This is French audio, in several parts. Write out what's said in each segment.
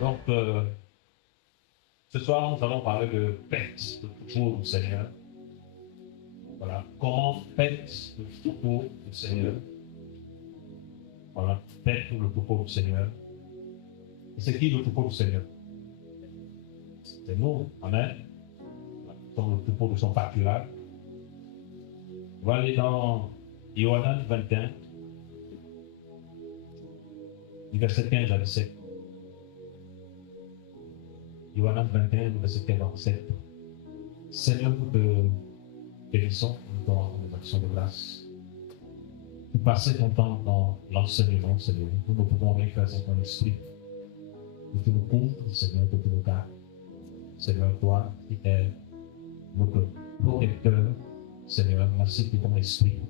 Donc, ce soir, nous allons parler de paix, le troupeau du Seigneur. Voilà. Comment paix le troupeau du Seigneur. Voilà. Paix le troupeau du Seigneur. Et c'est qui le troupeau du Seigneur? C'est nous. Amen. Nous sommes le troupeau de son pâturage. On va aller dans Yohanan 21, du verset 15 à 17. Yohanan 21, du verset 15 à 17. Seigneur, nous te bénissons dans nos actions de grâce. Tu passais ton temps dans l'enseignement, Seigneur. Nous ne pouvons rien faire sans ton esprit. Que tu nous couvres, Seigneur, que tu nous gardes. Seigneur, toi qui es notre protecteur, Seigneur, merci pour ton esprit.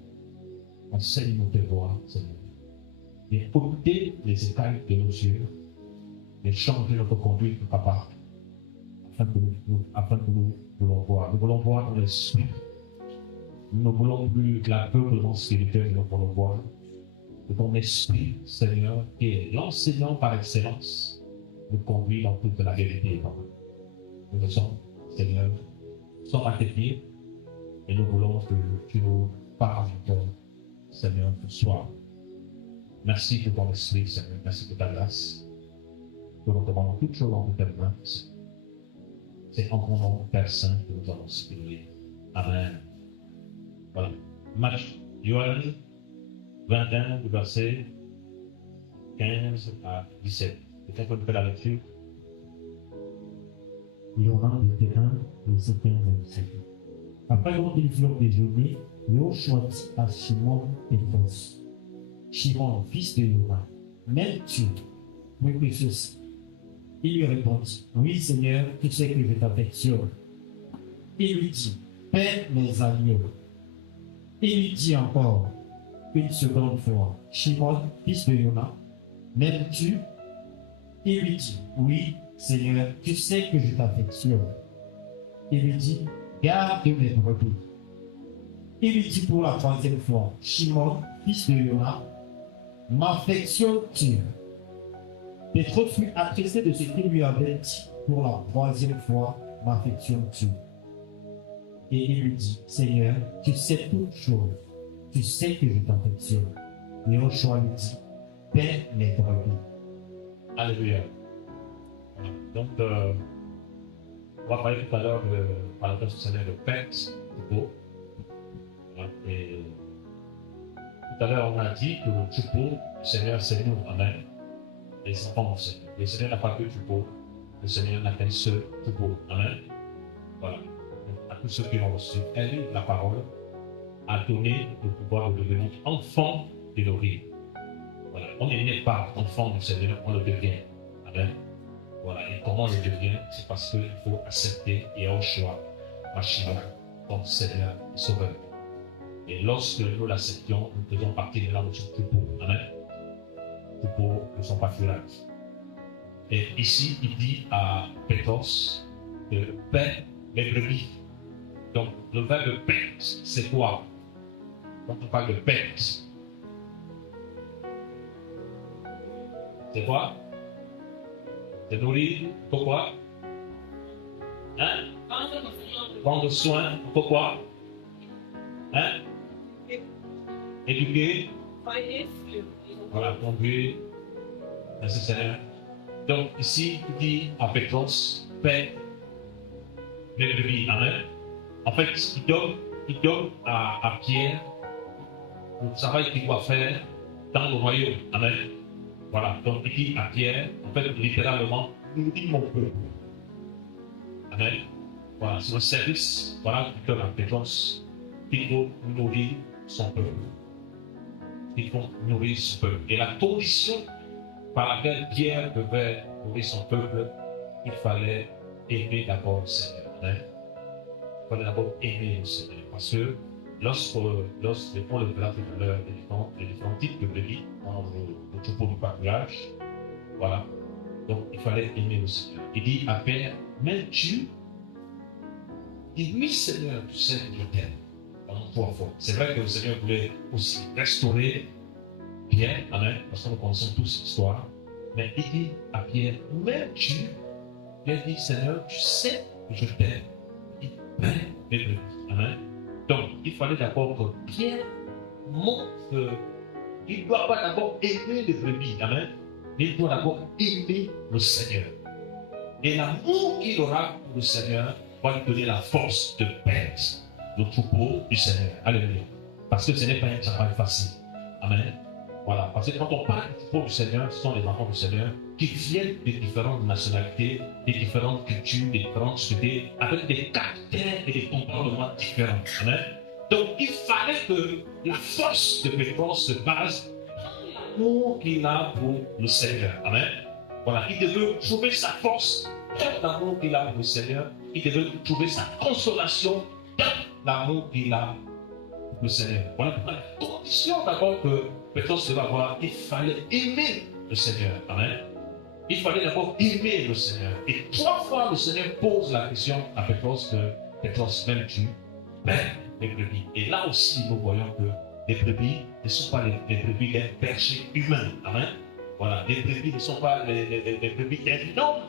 Enseigne-nous tes voies, Seigneur. Et ôter les écailles de nos yeux, et changer notre conduite, Papa, afin que nous voulons voir. Nous voulons voir ton esprit. Nous ne voulons plus l'aveuglement spirituel, nous voulons voir que ton esprit, Seigneur, qui est l'enseignant par excellence, nous conduit dans toute la vérité, Papa. Nous sommes, Seigneur, sommes à tes pieds et nous voulons que tu nous parles encore, Seigneur, ce soir. Merci pour ton esprit, Seigneur. Merci pour ta grâce. Nous nous demandons toutes choses en tes mains. C'est en ton nom, Père Saint, que nous allons se prier. Amen. Voilà. Yohannan 21, du verset 15 à 17. Quelqu'un peut me faire la lecture? Yohannan 21, verset 15 à 17. Après quand ils furent déjeunés, Yoshua dit à Shimon Pétros, Shimon, fils de Yohannan, m'aimes-tu, mon précieux? Il lui répondit, oui Seigneur, tu sais que je t'affectionne. Il lui dit, paie mes agneaux. Il lui dit encore une seconde fois, Shimon, fils de Yohannan, m'aimes-tu? Il lui dit, oui Seigneur, tu sais que je t'affectionne. Il lui dit, garde mes brebis. Il lui dit pour la troisième fois, Shimon, fils de Yohannan, m'affectionnes-tu? Pétros fut attristé de ce qu'il lui avait dit pour la troisième fois, m'affectionnes-tu? Et il lui dit, Seigneur, tu sais toutes choses, tu sais que je t'affectionne. Et Yoshua lui dit, paie mes brebis. Alléluia. Voilà. Donc, on va parler tout à l'heure par la Seigneur de paix, troupeau. Voilà. Et tout à l'heure, on a dit que le troupeau, le Seigneur, c'est nous. Amen. Les enfants du Seigneur. Le Seigneur n'a pas que troupeau, le Seigneur n'a qu'un seul troupeau. Amen. Voilà. Donc, à tous ceux qui ont reçu, elle, la parole, a donné le pouvoir de devenir enfant de l'origine. Voilà. On n'est pas enfant du Seigneur, on le devient. Amen. Voilà. Et comment on le devient? C'est parce qu'il faut accepter Yahushua, Mashiach, comme Seigneur et Sauveur. Et lorsque nous l'acceptions, nous faisons partie de notre troupeau. Amen. Troupeau de son pâturage. Et ici, il dit à Pétros de paie mes brebis. Donc, le verbe paix, c'est quoi? Quand on parle de paix, c'est quoi? C'est nourrir, pourquoi? Hein? Prendre soin, pourquoi? Hein? Éduquer. Voilà, conduire, nécessaire. Donc, ici, il dit à Pétros, paie mes brebis. Amen. En fait, il donne à Pierre le travail qu'il doit faire dans le royaume. Amen. Voilà, donc il dit à Pierre, en fait, littéralement, nourris mon peuple. Amen. Voilà, c'est le service, voilà, qu'il donne à Pétros. Il faut nourrir son peuple. Il faut nourrir son peuple. Et la condition par laquelle Pierre devait nourrir son peuple, il fallait aimer d'abord le Seigneur. Amen. Il fallait d'abord aimer le Seigneur. Parce que lorsqu'on le verra tout à l'heure, les différents types de brebis dans le troupeau du pâturage, voilà. Donc il fallait aimer le Seigneur. Il dit à Pierre, m'aimes-tu? Il dit, oui Seigneur, tu sais que je t'aime. C'est vrai que le Seigneur voulait aussi restaurer Pierre, amen, parce que nous connaissons tous l'histoire. Mais il dit à Pierre, même tu, il a dit, Seigneur, tu sais que je t'aime. Il paie mes brebis. Amen. Donc, il fallait d'abord que Pierre montre qu'il ne doit pas d'abord aimer les brebis. Amen. Il doit d'abord aimer le Seigneur. Et l'amour qu'il aura pour le Seigneur va lui donner la force de perdre le troupeau du Seigneur. Alléluia. Parce que ce n'est pas un travail facile. Amen. Voilà. Parce que quand on parle du troupeau du Seigneur, ce sont les enfants du Seigneur qui viennent des différentes nationalités, des différentes cultures, des différentes sociétés, avec des caractères et des comportements différents. Amen. Donc il fallait que la force de Pétros se base dans l'amour qu'il a pour le Seigneur. Amen. Voilà. Il devait trouver sa force dans l'amour qu'il a pour le Seigneur. Il devait trouver sa consolation dans l'amour qu'il a pour le Seigneur. Voilà pourquoi la condition d'abord que Pétros devait avoir, il fallait aimer le Seigneur. Amen. Il fallait d'abord aimer le Seigneur. Et 3 fois le Seigneur pose la question à Pétros que Pétros, même tu perds les brebis. Et là aussi, nous voyons que les brebis ne sont pas les brebis d'un berger humain. Amen. Voilà, les brebis ne sont pas les brebis d'un homme.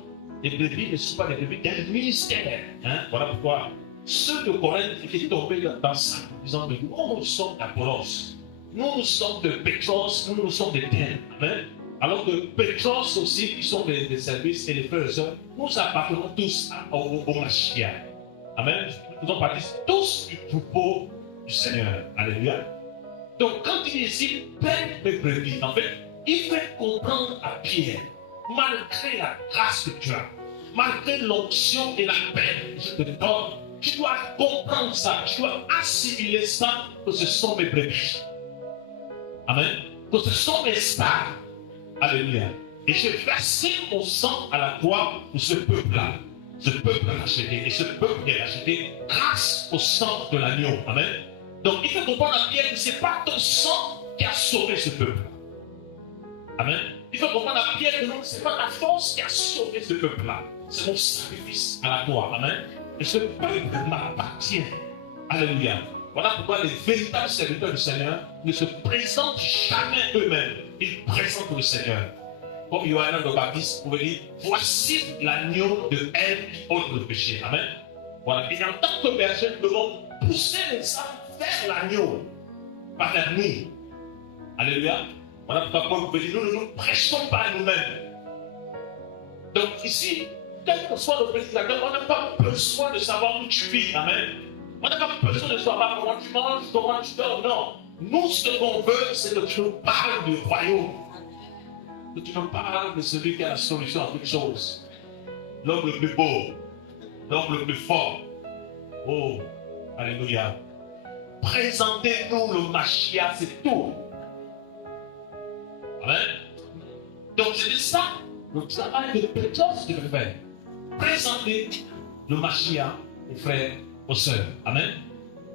Les brebis ne sont pas les brebis d'un ministère. Hein? Voilà pourquoi ceux de Corinthe étaient tombés dans ça, en disant, mais nous sommes d'Apollos. Nous sommes de Pétros, nous sommes des terres. Amen. Alors que Pétros aussi, qui sont des services et des frères et sœurs, nous appartenons tous au Mashiach. Amen. Nous faisons partie tous du troupeau du Seigneur. Alléluia. Donc quand il est ici, peine mes brebis, en fait, il fait comprendre à Pierre, malgré la grâce que tu as, malgré l'onction et la paix que je te donne, tu dois comprendre ça, tu dois assimiler ça, que ce sont mes brebis. Amen. Que ce sont mes stars. Alléluia. Et j'ai versé mon sang à la croix pour ce peuple-là. Ce peuple racheté. Et ce peuple est racheté grâce au sang de l'agneau. Amen. Donc il faut comprendre à Pierre que ce n'est pas ton sang qui a sauvé ce peuple. Amen. Il faut comprendre à Pierre que non, ce n'est pas ta force qui a sauvé ce peuple-là. C'est mon sacrifice à la croix. Amen. Et ce peuple m'appartient. Alléluia. Voilà pourquoi les véritables serviteurs du Seigneur ne se présentent jamais eux-mêmes. Ils présentent le Seigneur. Comme Yohann le Baptiste pouvait dire, voici l'agneau de elle qui ôte le péché. Amen. Voilà. Et en tant que berger, nous devons pousser les âmes vers l'agneau par la nuit. Alléluia. Voilà pourquoi Paul pouvait dire, nous ne nous prêchons pas à nous-mêmes. Donc ici, quel que soit le prédicateur, on n'a pas besoin de savoir où tu vis. Amen. On n'a pas besoin de savoir comment tu manges, comment tu dors. Non. Nous, ce qu'on veut, c'est que tu nous parles du royaume. Que tu nous parles de celui qui a la solution à toutes choses. L'homme le plus beau. L'homme le plus fort. Oh, alléluia. Présentez-nous le Mashiach, c'est tout. Amen. Donc, c'est ça le travail de Pétros qui devait faire. Présenter le Mashiach aux frères, aux sœurs. Amen.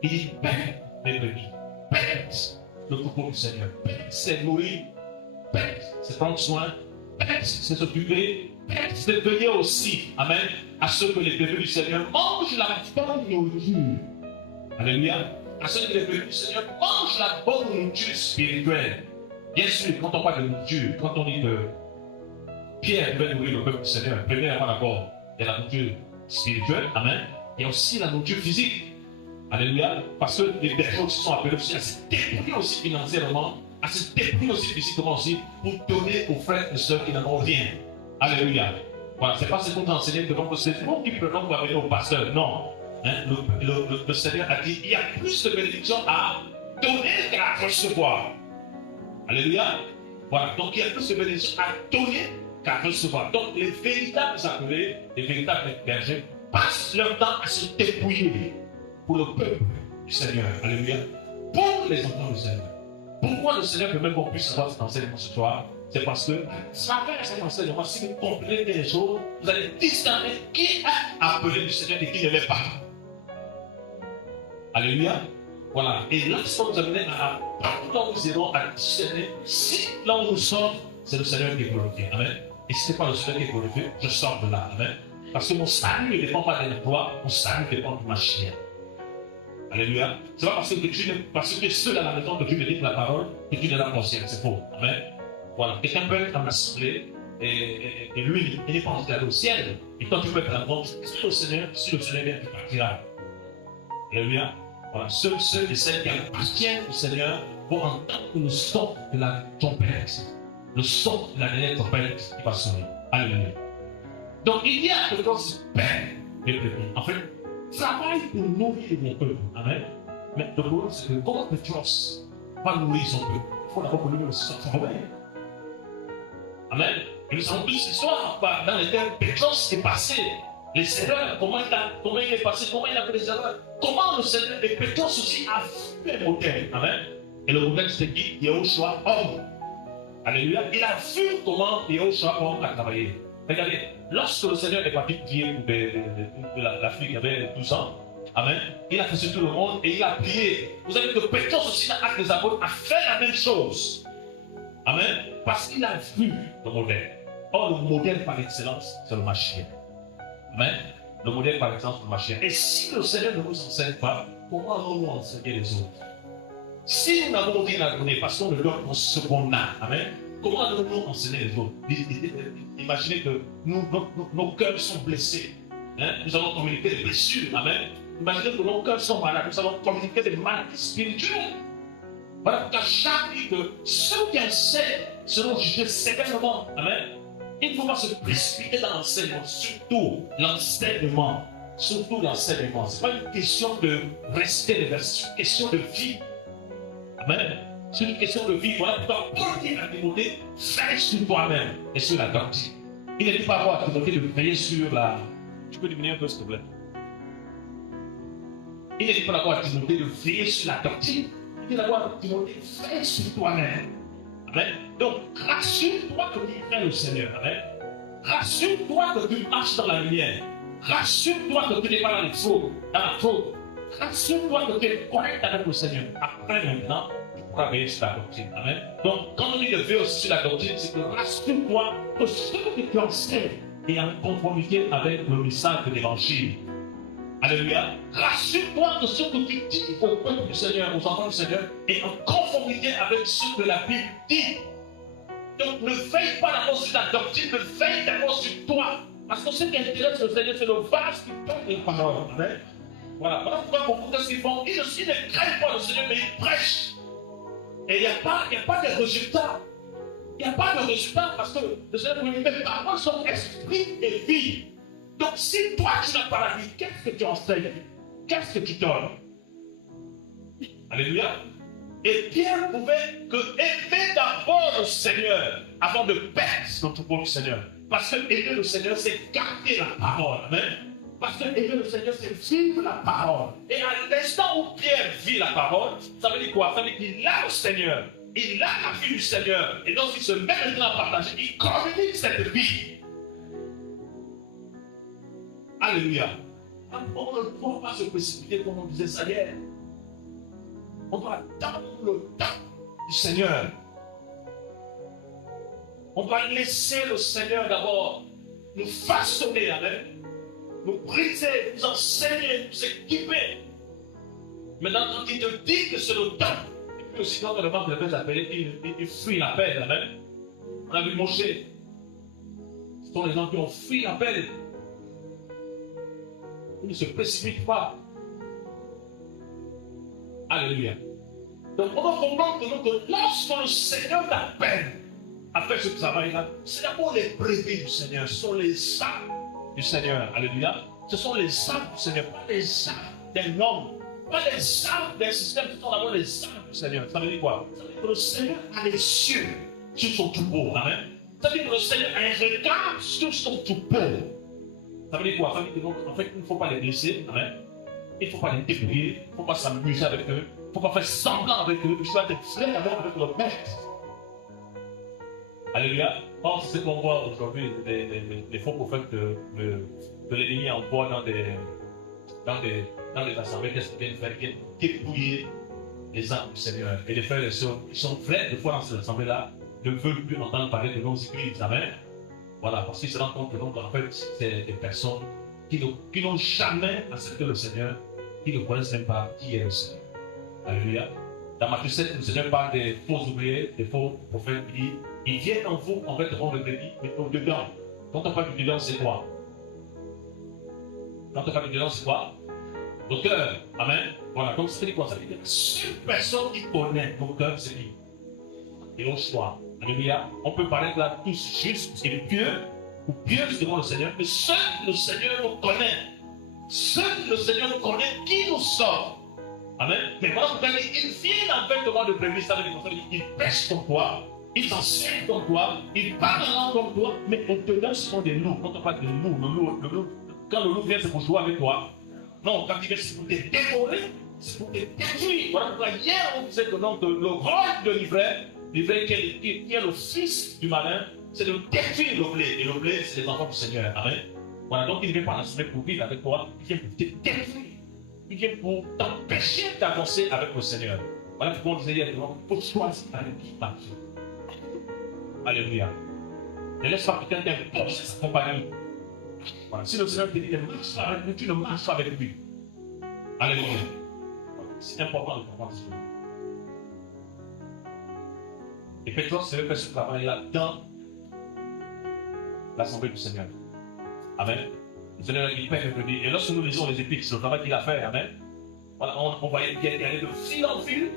Il dit, paix mes brebis. Paix le troupeau du Seigneur. Paix c'est nourrir. Paix c'est prendre soin. Paix c'est s'occuper. Paix c'est veiller aussi. Amen. À ceux que les brebis du Seigneur mangent la bonne nourriture. Alléluia. À ceux que les brebis du Seigneur mangent la bonne nourriture spirituelle. Bien sûr, quand on parle de nourriture, quand on dit que Pierre devait nourrir le peuple du Seigneur, premièrement d'abord, il y a la nourriture spirituelle, amen. Il y a aussi la nourriture physique. Alléluia. Parce que les bergers aussi sont appelés aussi à se dépouiller aussi financièrement, à se dépouiller aussi physiquement aussi, pour donner aux frères et sœurs qui n'en ont rien. Alléluia. Voilà, c'est pas ce qu'on t'a enseigné devant que c'est nous qui prenons pour amener au pasteur. Non. Hein? Le Seigneur a dit, il y a plus de bénédictions à donner qu'à recevoir. Alléluia. Voilà. Donc il y a plus de bénédictions à donner qu'à recevoir. Donc les véritables appelés, les véritables bergers, passent leur temps à se dépouiller pour le peuple du Seigneur. Alléluia. Pour les enfants du Seigneur. Pourquoi le Seigneur peut même qu'on puisse avoir cet enseignement ce soir? C'est parce que, à travers cet enseignement, si vous comprenez les choses, vous allez discerner qui a appelé du Seigneur et qui ne l'est pas. Alléluia. Voilà. Et là, ça nous amène à partout où nous irons à discerner si là où nous sommes, c'est le Seigneur qui est glorifié. Amen. Et si ce n'est pas le Seigneur qui est glorifié, je sors de là. Amen. Parce que mon salut ne dépend pas de l'emploi, mon salut dépend de ma chair. Alléluia. C'est pas parce que seul à la maison que Dieu me dit la parole que Dieu ne l'a pas. C'est faux. Amen. Voilà. Quelqu'un peut être en assemblée et lui, il n'est pas entré au ciel. Et quand tu peux répondre, si le Seigneur vient, tu partiras. Alléluia. Voilà, ceux et celles qui appartiennent au Seigneur vont entendre le son de la trompette. Le son de la dernière trompette qui va sonner. Alléluia. Donc il y a quelque chose de paix. En fait, travaille pour nourrir mon peuple. Amen. Mais le problème, c'est que comment Pétros va nourrir son peuple? Il faut d'abord nourrir son peuple. Amen. Et nous avons vu ce soir, dans lesquels Pétros est passé. Les Seigneurs, comment il est passé, comment il a fait les erreurs, comment le Seigneur et Pétros aussi a vu un modèle. Amen. Et le modèle, c'est qui? Yahushua homme. Alléluia. Il a vu comment Yahushua homme a travaillé. Regardez, lorsque le Seigneur est parti prier pour la fille qui avait 12 ans, amen, il a fait sur tout le monde et il a prié. Vous savez que Pétros aussi, dans l'Acte des Apôtres, a fait la même chose. Amen. Parce qu'il a vu le modèle. Or, le modèle par excellence, c'est le Mashiach. Amen. Le modèle par excellence, c'est le Mashiach. Et si le Seigneur ne nous enseigne pas, comment allons-nous enseigner les autres? Si nous n'avons rien à donner, parce qu'on ne donne que ce qu'on a, amen, comment allons-nous enseigner les autres? Imaginez que nos cœurs sont blessés. Hein? Nous allons communiquer des blessures. Amen. Imaginez que nos cœurs sont malades. Nous allons communiquer des maladies spirituelles. Voilà pourquoi Jacques dit que ceux qui enseignent seront jugés sévèrement. Amen. Il ne faut pas se précipiter dans l'enseignement, surtout l'enseignement. Surtout l'enseignement. Ce n'est pas une question de rester les versets, c'est une question de vie. Amen. C'est une question de vie. Voilà pourquoi Paul dit à Timothée, veille sur toi-même et sur la doctrine. Il ne dit pas à Timothée de veiller sur la. Tu peux diminuer un peu, s'il te plaît. Il ne dit pas d'abord à Timothée de veiller sur la doctrine. Il dit d'abord à Timothée, veille sur toi-même. Amen. Donc, rassure-toi que tu crains le Seigneur. Amen. Rassure-toi que tu marches dans la lumière. Rassure-toi que tu n'es pas dans la faute. Rassure-toi que tu es correct avec le Seigneur. Après, maintenant, tu pourras veiller sur la doctrine. Amen. Donc, quand on dit de veiller aussi sur la doctrine, c'est que rassure-toi que ce que tu enseignes est en conformité avec le message de l'Évangile. Alléluia. Rassure-toi que ce que tu dis au peuple du Seigneur, aux enfants du Seigneur, est en conformité avec ce que la Bible dit. Donc ne veille pas d'abord sur la doctrine, ne veille d'abord sur toi. Parce que ce qui intéresse le Seigneur, c'est le vase qui donne les paroles. Amen. Voilà pourquoi beaucoup de ce qu'ils font, ils ne craignent pas le Seigneur, mais ils prêchent. Et il n'y a pas de résultat. Il n'y a pas de résultat parce que le Seigneur ne met pas son esprit et vie. Donc si toi tu n'as pas la vie, qu'est-ce que tu enseignes? Qu'est-ce que tu donnes? Alléluia. Et Pierre pouvait aimer d'abord le Seigneur avant de perdre le troupeau du Seigneur. Parce que aimer le Seigneur, c'est garder la parole. Amen. Parce que aimer le Seigneur, c'est vivre la parole. Et à l'instant où Pierre vit la parole, ça veut dire quoi? Ça veut dire qu'il a le Seigneur. Il a la vie du Seigneur. Et donc il se met maintenant à partager. Il communique cette vie. Alléluia. On ne doit pas se précipiter comme on disait ça hier. On doit attendre le temps du Seigneur. On doit laisser le Seigneur d'abord nous façonner, amen, nous briser, nous enseigner, nous équiper. Maintenant, quand il te dit que c'est le temps, et puis aussi quand le vent devait appeler, il fuit l'appel, amen. On a vu Moshe. Ce sont les gens qui ont fui l'appel. Ils ne se précipitent pas. Alléluia. Donc on doit comprendre que lorsque le Seigneur t'appelle à faire ce travail-là, c'est d'abord les brebis du Seigneur, ce sont les âmes du Seigneur. Alléluia. Ce sont les âmes du Seigneur, pas les âmes d'un homme, pas les âmes d'un système, ce sont d'abord les âmes du Seigneur. Ça veut dire quoi? Ça veut dire que le Seigneur a les cieux sur son troupeau. Amen. Ça veut dire que le Seigneur a un regard sur son troupeau. Ça veut dire quoi? Ça veut dire qu'en fait, il ne faut pas les blesser. Amen. Il ne faut pas les débrouiller. Il ne faut pas s'amuser avec eux. Il ne faut pas faire semblant avec eux. Il faut être frère avec le maître. Alléluia. Or, c'est ce qu'on voit aujourd'hui, des faux prophètes de l'ennemi emploient dans les assemblées. Qu'est-ce qu'ils viennent faire? Dépouiller les âmes du Seigneur. Et les frères et sœurs, ils sont vrais des fois dans ces assemblées-là, ne veulent plus entendre parler de nos églises. Amen. Voilà, parce qu'ils se rendent compte que donc, en fait, c'est des personnes qui n'ont jamais accepté le Seigneur, qui ne connaissent même pas qui est le Seigneur. Alléluia. Dans Matthieu 7, le Seigneur parle des faux ouvriers, des faux prophètes, qui disent Il vient en vous, en fait, devant le brebis, mais au-dedans. Quand on parle du dedans, c'est quoi? Quand on parle du dedans, c'est quoi? Nos cœurs. Amen. Voilà. Donc, c'est quoi? Ça veut dire que la seule personne qui connaît nos cœurs, c'est lui. Et au choix. Alléluia. On peut paraître là tous justes et pieux, ou pieux devant le Seigneur, mais seul le Seigneur nous connaît. Seul le Seigneur nous connaît qui nous sort. Amen. Mais voilà, vous allez, il vient en fait devant le brebis, ça veut dire qu'il pêche comme toi, il t'enseigne comme toi, il parle en langue comme toi, mais au-dedans, ce sont des loups. Quand on parle de loups, le loup, quand le loup vient, c'est pour jouer avec toi. Non, quand il vient, c'est pour te dévorer, c'est pour te détruire. Voilà pourquoi hier, on disait que non, le rôle de l'ivraie qui est le fils du malin, c'est de détruire le blé. Et le blé, c'est les enfants du Seigneur. Amen. Voilà, donc il ne vient pas la semaine pour vivre avec toi, il vient pour te détruire. Il vient pour t'empêcher d'avancer avec le Seigneur. Voilà pourquoi on disait hier, il faut choisir avec qui marcher. Alléluia. Ne laisse pas quelqu'un t'imposer sa compagnie. Voilà. Si le Seigneur te dit, tu ne marches pas avec lui. Alléluia. Voilà. C'est important de comprendre cela. Et Pétros s'est fait ce travail-là dans l'assemblée du Seigneur. Amen. Le Seigneur il paie le dit. Et lorsque nous lisons les épîtres, c'est le travail qu'il a fait. Amen. Voilà, on voyait qu'il allait de fil en fil.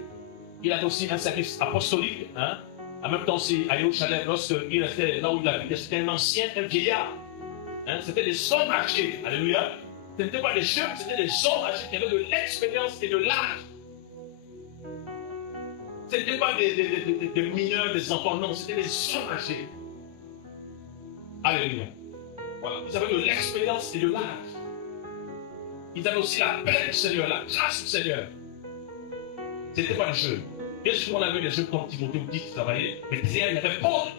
Il a aussi un service apostolique. Hein? En même temps aussi, à Yerushalem, lorsqu'il était là où il habitait, c'était un ancien, un vieillard. Hein? C'était des hommes âgés. Alléluia. Ce n'étaient pas des jeunes, c'était des hommes âgés qui avaient de l'expérience et de l'âge. Ce n'étaient pas des mineurs, des enfants, non, c'était des hommes âgés. Alléluia. Voilà. Ils avaient de l'expérience et de l'âge. Ils avaient aussi la paix du Seigneur, la grâce du Seigneur. Ce n'était pas des jeunes. Bien sûr, on avait des jeunes comme Timothée ou qui travaillaient, mais derrière, il y avait Paul.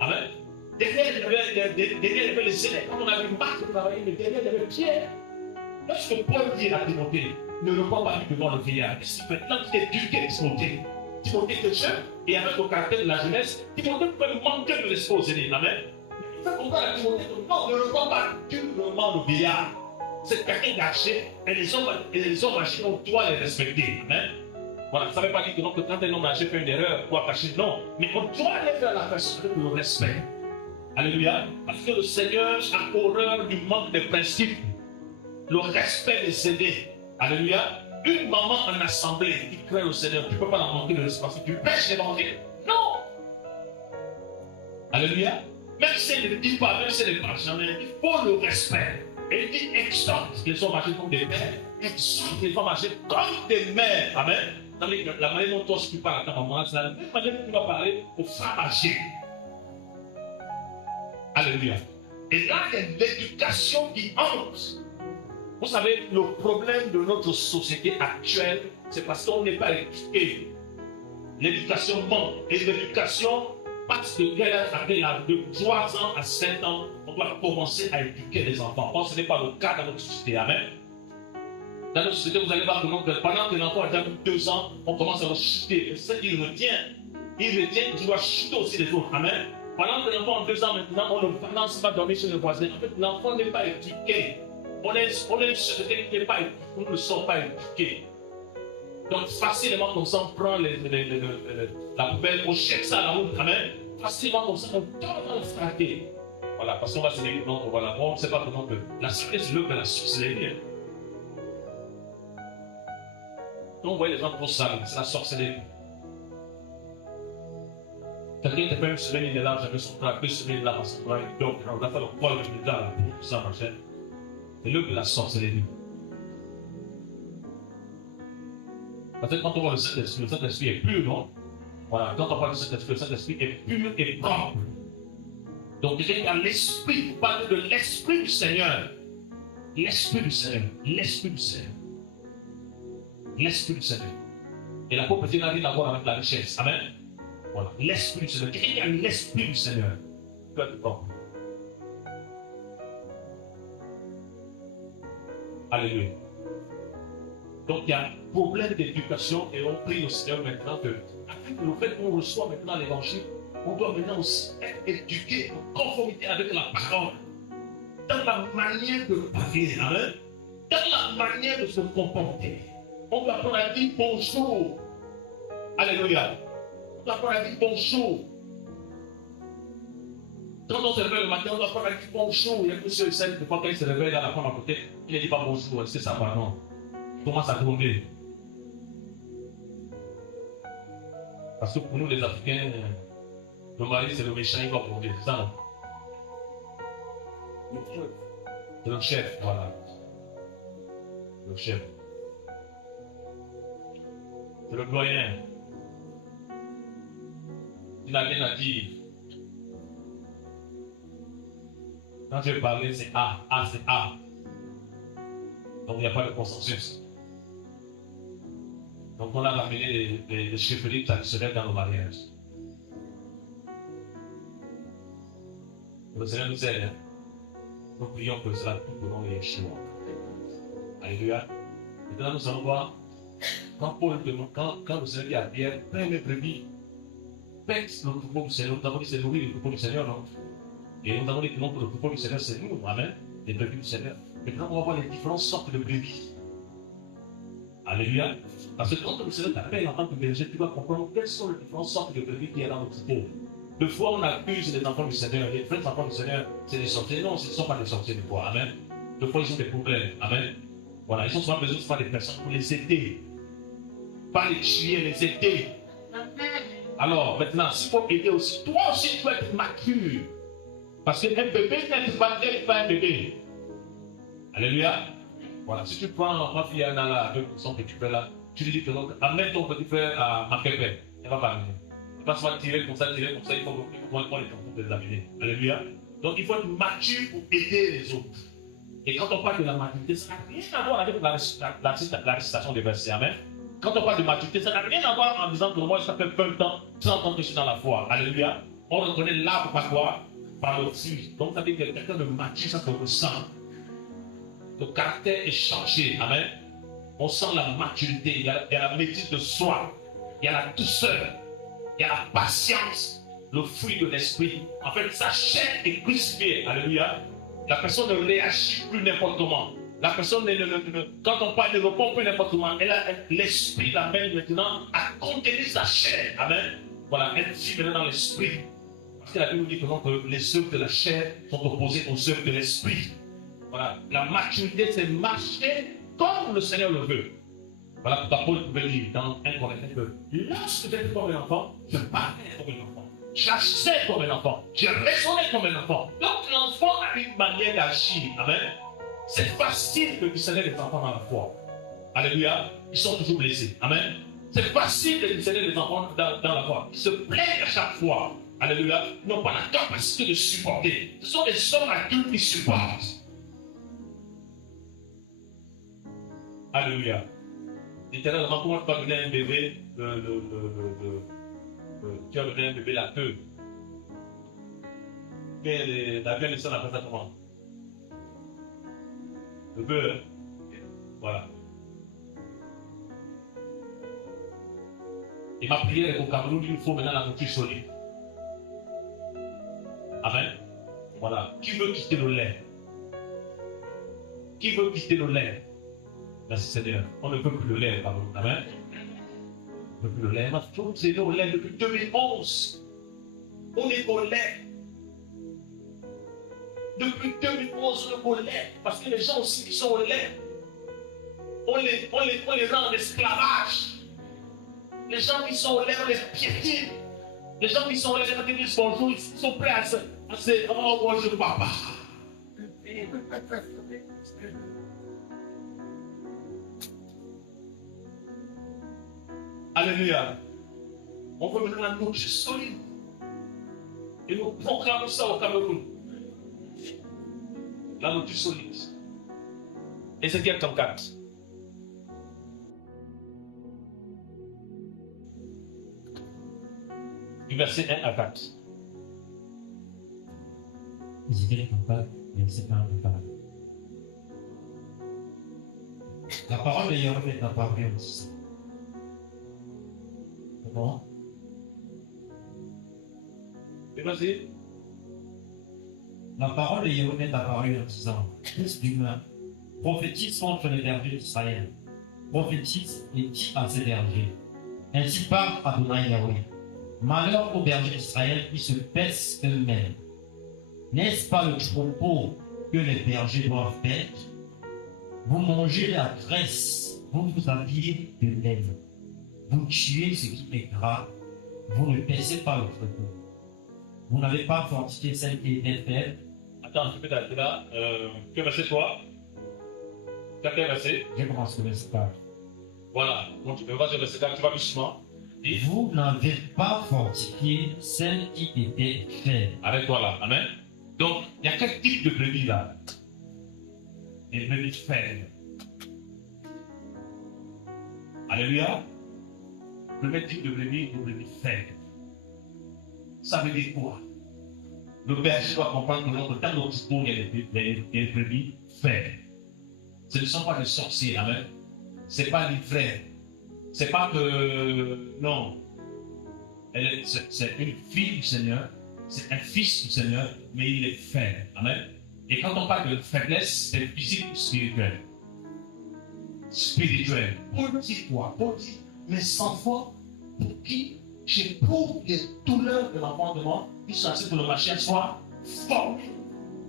Amen. Derrière, il y avait les élèves. Quand on avait Marc qui travaillait, mais derrière, il y avait Pierre. Lorsque Paul dit à Timothée, ne le prends pas devant le vieillard. Qu'est-ce qu'il fait? Maintenant, il est éduqué, Timothée. Timothée était jeune, et avec le caractère de la jeunesse, Timothée pouvait manquer de l'exposer. Amen. Il fait comprendre à Timothée que non, ne le prends pas durement le vieillard. C'est quelqu'un gâché, et les hommes âgés, on doit les respecter. Amen. Voilà, ça ne veut pas dire que, quand un homme âgé fait une erreur, on doit cacher. Non, mais on doit aller vers la personne avec le respect. Alléluia. Parce que le Seigneur a horreur du manque de principes. Le respect des aînés. Alléluia. Une maman en assemblée qui craint au Seigneur, tu ne peux pas la manquer de respect. Tu pêches l'évangile. Non. Alléluia. Même si elle ne dit pas, même si elle ne parle jamais, il faut le respect. Et il dit exhorte les hommes âgés comme des mères. Exhorte les femmes âgées comme des mères. Amen. La manière dont toi tu parles à ta maman, c'est la même manière que tu vas parler aux femmes âgées. Alléluia. Et là, il y a l'éducation qui entre. Vous savez, le problème de notre société actuelle, c'est parce qu'on n'est pas éduqué. L'éducation manque. Et l'éducation, parce que de 3 ans à 7 ans, on doit commencer à éduquer les enfants. Or, ce n'est pas le cas dans notre société. Amen. Dans notre société, vous allez voir que pendant que l'enfant a déjà 2 ans, on commence à le chuter. Et ça, il retient. Il doit chuter aussi les autres. Amen. Pendant que l'enfant a 2 ans maintenant, on ne balance pas dormir chez le voisin. En fait, l'enfant n'est pas éduqué. On est une société qui n'est pas éduquée. Nous ne sommes pas éduqués. Donc, facilement, comme ça, on prend la poubelle, on jette ça à la route. Amen. Facilement, comme ça, on tombe dans le fraté. Voilà, parce qu'on va se dire, non, voilà, on ne sait pas comment que la société se lève vers la sorcellerie. Quand on voit les gens trop sales, c'est la sorcellerie. Quelqu'un qui fait une semaine, il est là, j'avais son travail, 2 semaines là, parce qu'on a fait le poil de là, pour ça marchait. C'est l'œuvre de la sorcellerie. Parce que quand on voit le Saint-Esprit est pur, non? Voilà, quand on parle du Saint-Esprit, le Saint-Esprit est pur et propre. Donc, il y a l'Esprit, vous parlez de l'Esprit du Seigneur. L'Esprit du Seigneur. L'Esprit du Seigneur. L'Esprit du Seigneur. Et la pauvreté n'a rien à voir avec la richesse. Amen. Voilà. L'Esprit du Seigneur. Il y a l'Esprit du Seigneur. Tu as tout compris. Alléluia. Donc il y a un problème d'éducation et on prie au Seigneur maintenant que, avec le fait qu'on reçoit maintenant l'évangile, on doit maintenant aussi être éduqué en conformité avec la parole, dans la manière de parler, hein? Dans la manière de se comporter. On doit apprendre à dire bonjour. Alléluia. On doit apprendre à dire bonjour. Quand on se réveille le matin, on doit pas dire bonjour. Il y a que ceux et celles qui, quand ils se réveillent dans la femme à côté, il ne dit pas bonjour. C'est ça, pardon. Il commence à tomber. Parce que pour nous, les Africains, le mari, c'est le méchant, il va tomber. C'est ça, non? C'est le chef, voilà. Le chef. C'est le doyen. Il n'a rien à dire. Quand je vais parler, c'est A. A, c'est A. Donc, il n'y a pas de consensus. Donc, on a ramené les chefferies traditionnelles dans le mariage. Le Seigneur nous aide. Hein? Nous prions que cela tout au long de Yeshua. Alléluia. Maintenant, nous allons voir quand Paul demande, quand le Seigneur dit à Pierre, paie mes brebis, paie le troupeau du Seigneur. Nous avons dit c'est nourrir le troupeau du Seigneur, non? Et nous avons dit que le troupeau du Seigneur, c'est nous, amen, les brebis du Seigneur. Maintenant, on va voir les différentes sortes de brebis. Alléluia. Parce que quand le Seigneur t'appelle en tant que berger, tu vas comprendre quelles sont les différentes sortes de brebis qu'il y a dans le troupeau. Deux fois, on accuse les enfants du Seigneur. Les vrais enfants du Seigneur, c'est des sorciers. Non, ce ne sont pas des sorciers de foi. Amen. Deux fois, ils ont des problèmes. Amen. Voilà, ils ont souvent besoin de faire des personnes pour les aider. Pas les tuer, les aider. Alors, maintenant, s'il faut aider aussi, toi aussi, tu dois être mature. Parce qu'un bébé n'est pas un bébé. Alléluia. Voilà, si tu prends ma fille Anna là, avec son petit frère là, tu lui dis que amène ton petit frère à Pépé. Elle va pas amener. Il va se faire tirer comme ça, il faut qu'on les temps pour les amener. Alléluia. Donc il faut être mature pour aider les autres. Et quand on parle de la maturité, ça n'a rien à voir avec la récitation des versets. Amen. Quand on parle de maturité, ça n'a rien à voir en disant que moi, ça fait peu de temps, 30 ans que je suis dans la foi. Alléluia. On reconnaît l'arbre par quoi? Par le fruit. Donc ça veut dire que quelqu'un de mature, ça se ressent. Le caractère est changé. Amen. On sent la maturité. Il y a la maîtrise de soi. Il y a la douceur. Il y a la patience. Le fruit de l'esprit. En fait, sa chair est crucifiée. Alléluia. La personne ne réagit plus n'importe comment. La personne, quand on parle de répond plus n'importe comment, l'esprit l'amène maintenant à contenir sa chair. Amen. Voilà, elle vit maintenant dans l'esprit. Parce que la Bible dit que les œuvres de la chair sont opposées aux œuvres de l'esprit. Voilà, la maturité, c'est marcher comme le Seigneur le veut. Voilà pourquoi Paul pouvait dire dans 1 Corinthiens que lorsque j'étais comme un enfant, je parlais comme un enfant. J'agissais comme un enfant. Je raisonnais comme un enfant. Donc l'enfant a une manière d'agir. Amen. C'est facile de discerner les enfants dans la foi. Alléluia. Ils sont toujours blessés. Amen. C'est facile de discerner les enfants dans la foi. Ils se plaignent à chaque fois. Alléluia. Ils n'ont pas la capacité de supporter. Ce sont des hommes adultes qui supportent. Alléluia. Littéralement, comment tu vas donner un bébé tu as donné un bébé la queue. Mais la viande, ça, on appelle ça comment? Le beurre. Voilà. Et ma prière est qu'au Cameroun, il nous faut maintenant la nourriture solide. Amen. Voilà. Qui veut quitter le lait? Qui veut quitter le lait? Merci Seigneur. On ne peut plus le lait, pardon. Amen. On ne peut plus le lait. C'est au lait depuis 2011. On est au lait. Depuis 2011, on est au lait. Parce que les gens aussi qui sont au lait, on les rend en esclavage. Les gens qui sont au lait, on les piétine. Les gens qui sont au lait, quand ils disent bonjour, ils sont prêts à se oh, bonjour papa. Alléluia. On veut maintenant la nourriture solide. Et nous proclamons ça au Cameroun. La nourriture solide. Ézéchiel 34. Du verset 1 à 4. Ézéchiel 34, verset 1 à 4. La parole de Yahweh est apparue en disant. Comment? Et vas-y. La parole de Yahweh est apparue en disant, Fils d'humain, prophétise contre les bergers d'Israël. Prophétise et dis à ces bergers. Ainsi parle Adonai Yahweh. Malheur aux bergers d'Israël qui se baissent eux-mêmes. N'est-ce pas le troupeau que les bergers doivent paître? Vous mangez la graisse, vous vous habillez de laine. Vous tuez ce qui est gras, vous ne paissez pas le troupeau. Vous n'avez pas fortifié celle qui était faible. Attends, tu peux t'arrêter là. Que verset toi? T'as quel verset? Je commence le verset 4. Voilà. Donc tu peux voir sur le verset 4, tu vas doucement. Et Vous n'avez pas fortifié celle qui était faible. arrête-toi là. Amen. Donc, il y a quel type de brebis là? Les brebis faibles. Alléluia. Le premier type de brebis, les brebis faibles. Ça veut dire quoi? Le berger doit comprendre que dans le troupeau, il y a des brebis faibles. Ce ne sont pas des sorciers, amen. Ce n'est pas des frères. Ce n'est pas que. Non. C'est une fille du Seigneur. C'est un fils du Seigneur, mais il est faible. Amen. Et quand on parle de faiblesse, c'est physique ou spirituel. Spirituel. Paul dit quoi? Paul dit, mes enfants, pour qui j'éprouve les douleurs de l'enfantement, ils sont assis pour le marché, soient formés.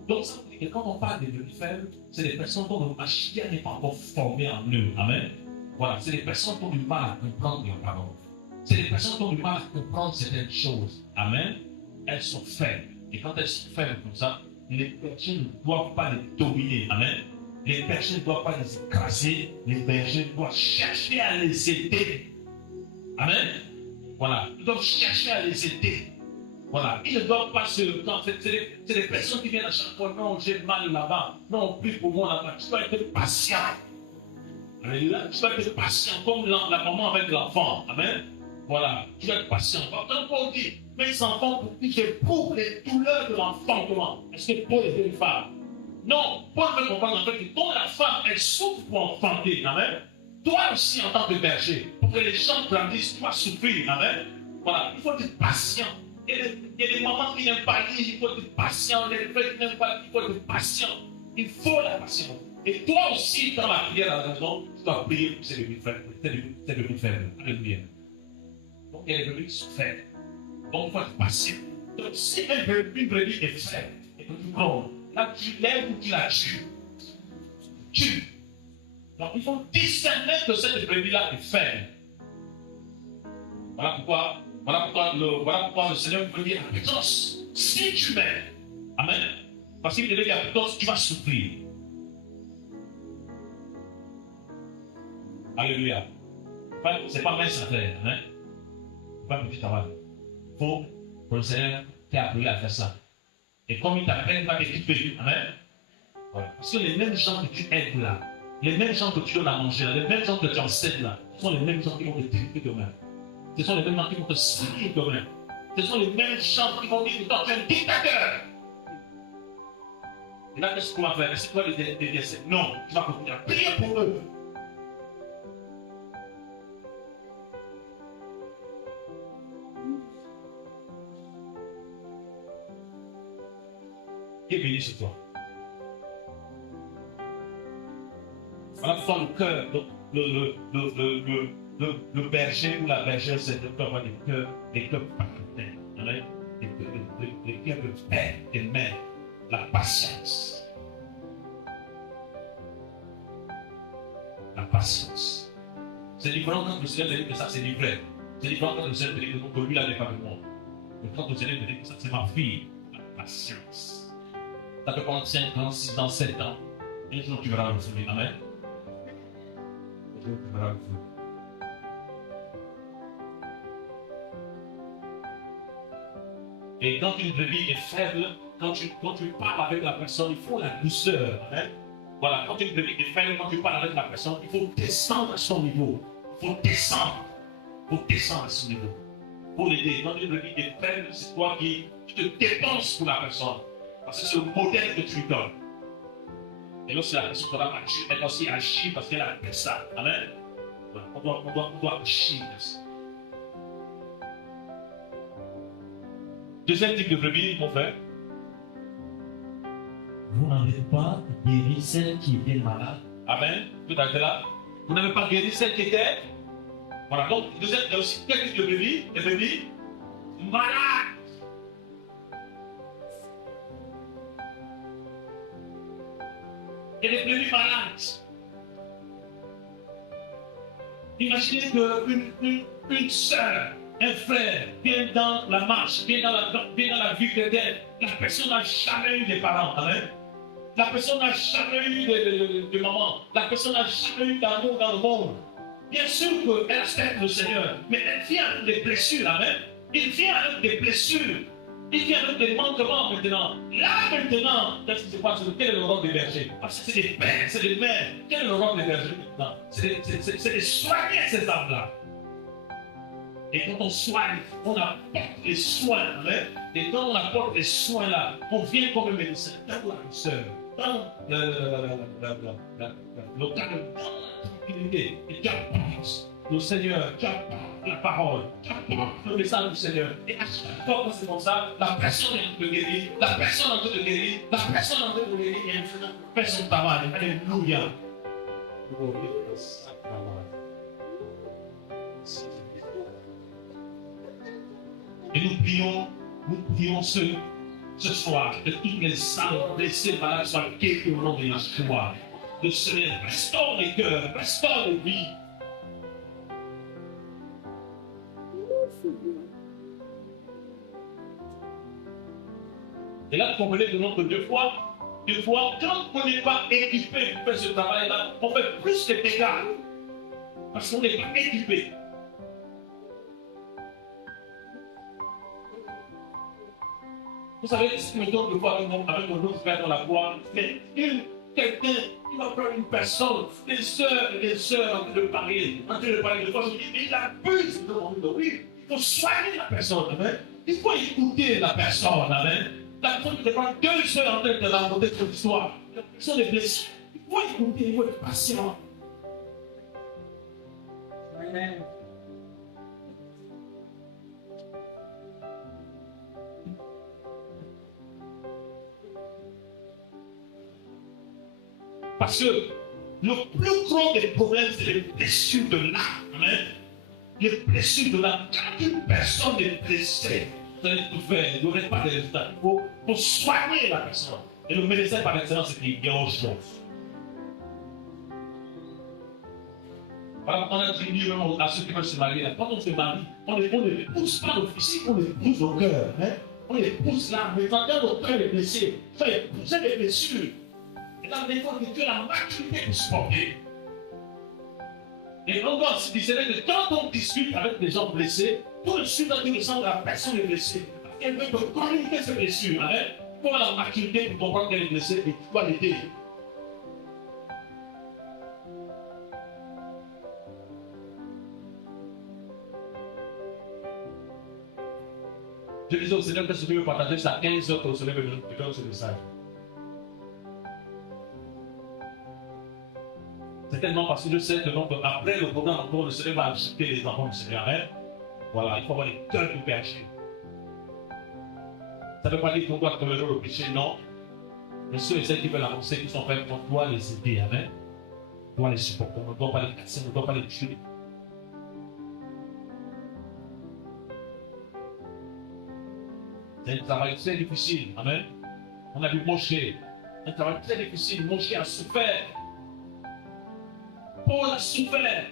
Donc, ça veut dire que quand on parle des brebis faibles, c'est des personnes dont le machia n'est pas encore formé en eux. Amen. Voilà, c'est des personnes qui ont du mal à comprendre la parole. C'est des personnes qui ont du mal à comprendre certaines choses. Amen. Elles sont faibles. Et quand elles sont faibles comme ça, les bergers ne doivent pas les dominer. Amen. Les bergers ne doivent pas les écraser. Les bergers doivent chercher à les aider. Amen. Voilà. Ils doivent chercher à les aider. Voilà. Ils ne doivent pas se. C'est des personnes qui viennent à chaque fois. Non, j'ai mal là-bas. Non, plus pour moi là-bas. Tu dois être patient. Alléluia. Tu dois être patient comme la maman avec l'enfant. Amen. Voilà. Tu dois être patient. Quand Paul dit, mes enfants, pour qui j'éprouve les douleurs de l'enfantement. Est-ce que Paul est une femme? Non. Paul veut comprendre en fait que quand la femme, elle souffre pour enfanter. Amen. Toi aussi, en tant que berger, pour que les gens grandissent, tu vas souffrir. Amen. Voilà. Il faut être patient. Il y a des mamans qui n'aiment pas lire, il faut être patient. Les frères qui n'aiment pas lire, il faut être patient. Il faut la patience. Et toi aussi, dans la prière à la maison, tu dois prier pour ces brebis faibles. Alléluia. Donc, il y a des brebis qui sont faibles. Donc, il faut être patient. Donc, si une brebis est faible, et que tu prends, là, tu l'aimes ou tu la tues. Tu. Donc, il faut discerner que cette brebis-là est faible. Voilà pourquoi le Seigneur veut dire à Pétros, si tu m'aimes, amen. Parce qu'il veut dire à Pétros, tu vas souffrir. Alléluia. Ce n'est pas mince à faire, hein. Ce n'est pas un petit travail. Il faut que le Seigneur t'ait appelé à faire ça. Et comme il t'appelle, il va t'équiper. Amen. Voilà. Parce que les mêmes gens que tu aides là, les mêmes gens que tu donnes à manger là, les mêmes gens que tu enseignes là, ce sont les mêmes gens qui vont te t'équiper demain. Ce sont les mêmes gens qui vont te signer demain. Ce sont les mêmes gens qui vont dire que toi tu es un dictateur. Et là, qu'est-ce qu'on va faire? Est-ce que tu vas les délaisser? Non, tu vas continuer à prier pour eux. Qui est béni sur toi? Voilà pourquoi le cœur, le berger ou la bergère, c'est de avoir des cœurs paternels, des cœurs de père et de mère, la patience. La patience. C'est différent quand le Seigneur te dit que ça c'est livré. C'est différent quand le Seigneur te dit que lui là n'est pas de moi. Mais quand le Seigneur te dit que ça c'est ma fille, la patience. Ça peut prendre 5 ans, 6 ans, 7 ans. Un jour tu verras le fruit. Amen. Un jour tu verras le fruit. Et quand une brebis est faible, quand tu parles avec la personne, il faut la douceur. Amen. Voilà, quand une brebis est faible, quand tu parles avec la personne, il faut descendre à son niveau. Il faut descendre. Il faut descendre à son niveau. Pour l'aider. Quand une brebis est faible, c'est toi qui te dépenses pour la personne. Parce que c'est le modèle que tu lui donnes. Et lorsque la personne doit agir, elle doit aussi agir parce qu'elle a fait ça. Amen. Voilà. On doit agir. Deuxième type de brebis, mon frère. Vous n'avez pas guéri celle qui était malade. Amen. Tout à fait là. Vous n'avez pas guéri celle qui était. Voilà. Donc, il y a aussi quel type de brebis? Des brebis malades. Elle est devenue malade. Imaginez qu'une sœur, un frère vient dans la marche, vient dans la vie chrétienne. La personne n'a jamais eu de parents. Amen. La personne n'a jamais eu de maman. La personne n'a jamais eu d'amour dans le monde. Bien sûr qu'elle accepte le Seigneur, mais elle vient avec des blessures. Amen. Il vient avec des blessures. Il vient avec des manquements maintenant. Là maintenant, qu'est-ce qui se passe? Quel est le rôle des bergers? Parce que c'est des pères, c'est des mères. Quel est le rôle des bergers maintenant? C'est de soigner ces âmes-là. Et quand on soigne, on apporte les soins. Amen. Et quand on apporte les soins là, on vient comme un médecin, dans la douceur, dans le calme, dans la tranquillité. Et tu apportes le Seigneur, tu apportes la parole, tu apportes le message du Seigneur. Et à chaque fois que c'est comme ça, la personne est en train de guérir, la personne est en train de guérir, la personne est en train de guérir, et elle fait son travail. Alléluia. Et nous prions ce soir que toutes les âmes blessées malades soient guéries au nom de Yeshua. Le Seigneur restaure les cœurs, restaure les vies. Et là, vous comprenez de notre deux fois, quand on n'est pas équipé pour faire ce travail-là, on fait plus de dégâts. Parce qu'on n'est pas équipé. Vous savez, si mettons deux fois avec mon autre frère dans la foi, mais quelqu'un, il va prendre une personne, les sœurs en train de parler de quoi, il abuse de mon nom. Oui, il faut soigner la personne, amen. Il faut écouter la personne, amen. La personne qui prend 2 heures en train de raconter son histoire. La personne est blessée. Il faut écouter, il faut être patient. Amen. Parce que le plus grand des problèmes, c'est les blessures de l'âme. Amen. Les blessures de l'âme. Quand une personne est blessée, vous allez tout faire, il n'y aurait pas de résultat. Il faut soigner la personne. Et le médecin par excellence, c'est qu'il y a autre chose. Voilà, on a dit à ceux qui veulent se marier, quand on se marie, on ne les pousse pas au physique, on les pousse au cœur. Hein? On les pousse là, mais quand notre cœur est blessé, il faut les pousser les blessures. Et dans des fois, tu as la maturité pour supporter. Et encore, se disait que quand on discute avec des gens blessés, tout de suite, dans le sens de la personne est blessée. Elle veut te communiquer ses blessures. Hein? Il faut avoir la maturité pour comprendre qu'elle est blessée et tu dois l'aider. Je disais au Seigneur que ce que je veux partager, c'est à 15 heures que le Seigneur me donne ce message. C'est tellement parce que je sais que donc, après le programme, encore le Seigneur va accepter les enfants du Seigneur. Hein? Voilà, il faut avoir les cœurs du péché. Ça ne veut pas dire qu'on doit commettre le péché, non. Mais ceux et celles qui veulent avancer, qui sont prêts, on doit les aider. Amen. On doit les supporter, on ne doit pas les casser, on ne doit pas les tuer. C'est un travail très difficile. Amen. On a vu Moshe. Un travail très difficile. Moshe a souffert. Paul a souffert.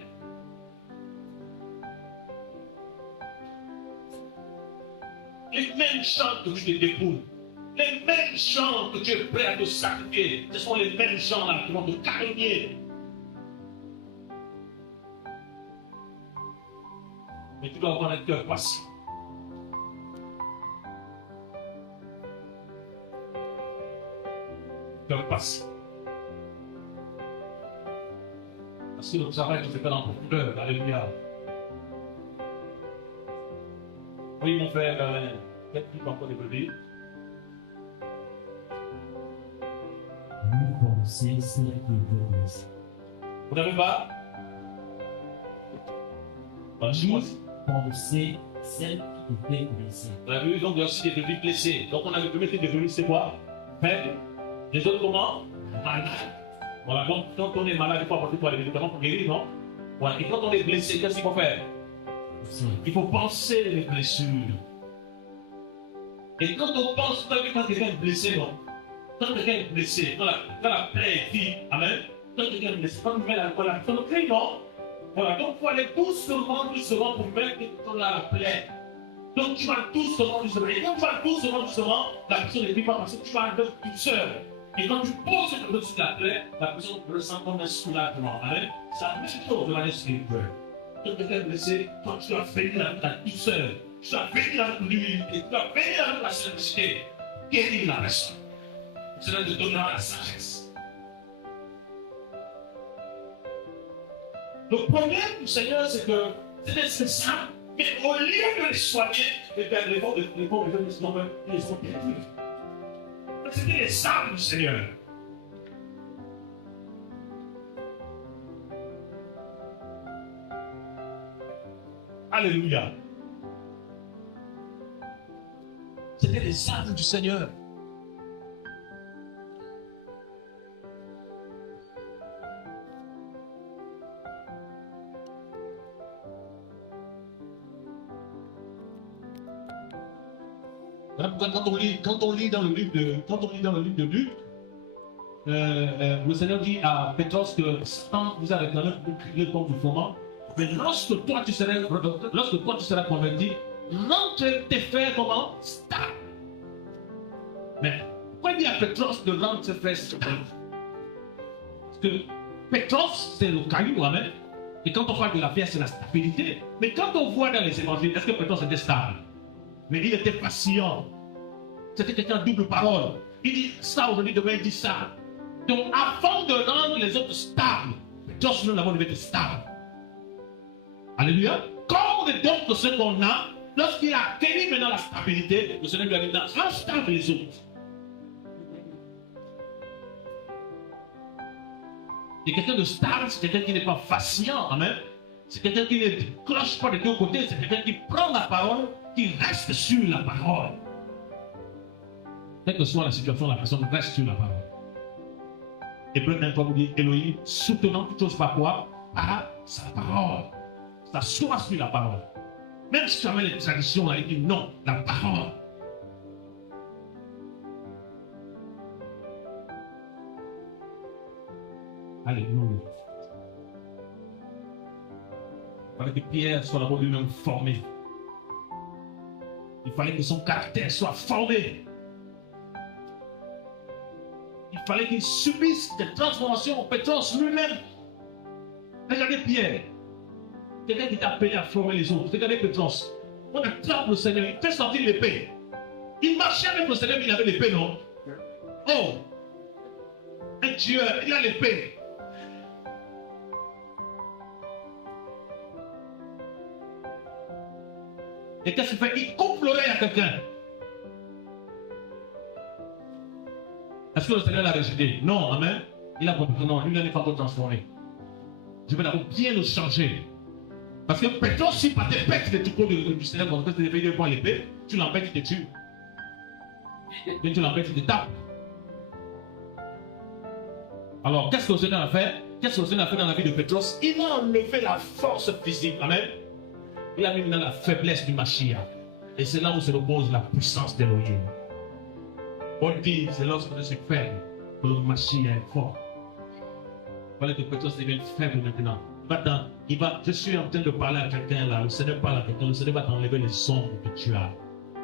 Les mêmes chants que tu te dépouilles, les mêmes chants que tu es prêt à te sacrifier, ce sont les mêmes chants là qui vont te calmer. Mais tu dois avoir un cœur patient. Cœur patient. Parce que le travail que tu fais dans ton cœur, alléluia. Oui, mon frère, peut-être qu'il va encore évoluer. Vous pensez celle qui est blessée. Vous n'avez pas? Vous pensez celle qui était blessée. Vous avez vu, donc, il y a aussi des devenus blessés. Donc, on a le premier type de devenu, c'est quoi? Faible. Les autres, comment? Malade. Voilà, donc, quand on est malade, il faut apporter quoi? Les médicaments pour guérir, non? Voilà. Et quand on est blessé, qu'est-ce qu'il faut faire? Il faut penser les blessures. Et quand on pense, quand quelqu'un est blessé, non? Quand quelqu'un est blessé, quand la plaie est vive, amen. Quand quelqu'un est blessé, quand on met la crie, non. Voilà, donc il faut aller doucement pour mettre la plaie. Donc tu vas doucement. Et quand tu vas doucement, la personne ne vit pas parce que tu vas avec douceur. Et quand tu poses le doigt sur la plaie, la personne ressent comme un soulagement. Amen. C'est la même chose de manière spirituelle. Quand quelqu'un est blessé, quand tu dois venir avec la douceur, tu dois venir avec l'humilité, tu dois venir avec la simplicité, guérir la personne. Cela te donnera la sagesse. Le problème du Seigneur, c'est que c'est nécessaire, mais au lieu de les soigner, les pauvres ils sont perdus. C'était les armes du Seigneur. Alléluia. C'était les armes du Seigneur. Quand on lit dans le livre de Luc, le Seigneur dit à Pétros que Satan vous a réclamé pour crier comme du froment. Mais lorsque toi tu seras converti, rentre tes frères comment? Stable. Mais pourquoi il dit à Pétros de rendre ses frères stables? Parce que Pétros, c'est le caillou, amen. Et quand on parle de la pierre, c'est la stabilité. Mais quand on voit dans les évangiles, est-ce que Pétros était stable? Mais il était patient. C'était quelqu'un de double parole. Il dit ça aujourd'hui, demain il dit ça. Donc avant de rendre les autres stables, Pétros, nous l'avons devait être stable. Alléluia. Comme on est donc de ce qu'on a, lorsqu'il a acquis maintenant la stabilité, le Seigneur lui a dit, rends stable les autres. Et quelqu'un de stable, c'est quelqu'un qui n'est pas vacillant, amen. C'est quelqu'un qui ne cloche pas de deux côtés, c'est quelqu'un qui prend la parole, qui reste sur la parole. Quelle que soit la situation, la personne reste sur la parole. Hébreu 1 vous dit, Elohim, soutenant toute chose par quoi? Par sa parole. Ça soit sur la parole. Même si tu avais les traditions, là, il dit non, la parole. Alléluia. Il fallait que Pierre soit d'abord lui-même formé. Il fallait que son caractère soit formé. Il fallait qu'il subisse des transformations. Pétros lui-même. Regardez Pierre. Quelqu'un qui t'a appelé à former les autres. Regardez Pétros. On attrape le Seigneur. Il fait sortir l'épée. Il marchait avec le Seigneur, mais il avait l'épée, non? Oh! Un tueur, il a l'épée. Et qu'est-ce qu'il fait? Il coupe l'oreille à quelqu'un. Est-ce que le Seigneur l'a rejeté? Non, amen. Il a compris, non, lui n'est pas encore transformé. Je vais d'abord bien le changer. Parce que Pétros, si par tes pètes de tout du Seigneur, quand tu fais devant l'épée, tu l'empêches, il te tue. Et tu l'empêches, il te tape. Alors, qu'est-ce que le Seigneur a fait? Qu'est-ce que le Seigneur a fait dans la vie de Pétros? Il a enlevé la force physique. Amen. Il a mis dans la faiblesse du Mashiach. Et c'est là où se repose la puissance d'Elohim. On dit, c'est lorsque je suis faible que le Mashiach est fort. Il fallait que Pétros devienne faible maintenant. Je suis en train de parler à quelqu'un là. Le Seigneur parle à quelqu'un. Le Seigneur va t'enlever les ombres que tu as.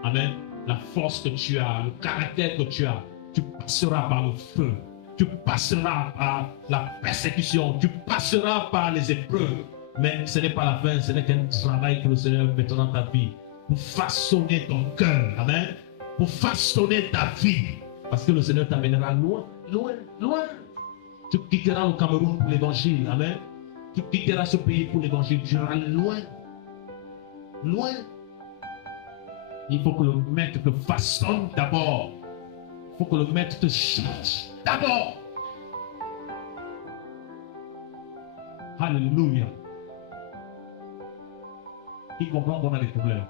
Amen. La force que tu as, le caractère que tu as. Tu passeras par le feu. Tu passeras par la persécution. Tu passeras par les épreuves. Mais ce n'est pas la fin, ce n'est qu'un travail que le Seigneur mettra dans ta vie pour façonner ton cœur, amen, pour façonner ta vie, parce que le Seigneur t'amènera loin, loin, loin. Tu quitteras le Cameroun pour l'évangile, amen. Tu quitteras ce pays pour l'évangile, tu iras loin, loin. Il faut que le maître te façonne d'abord. Il faut que le maître te change d'abord. Alléluia. Il comprend qu'on a des problèmes.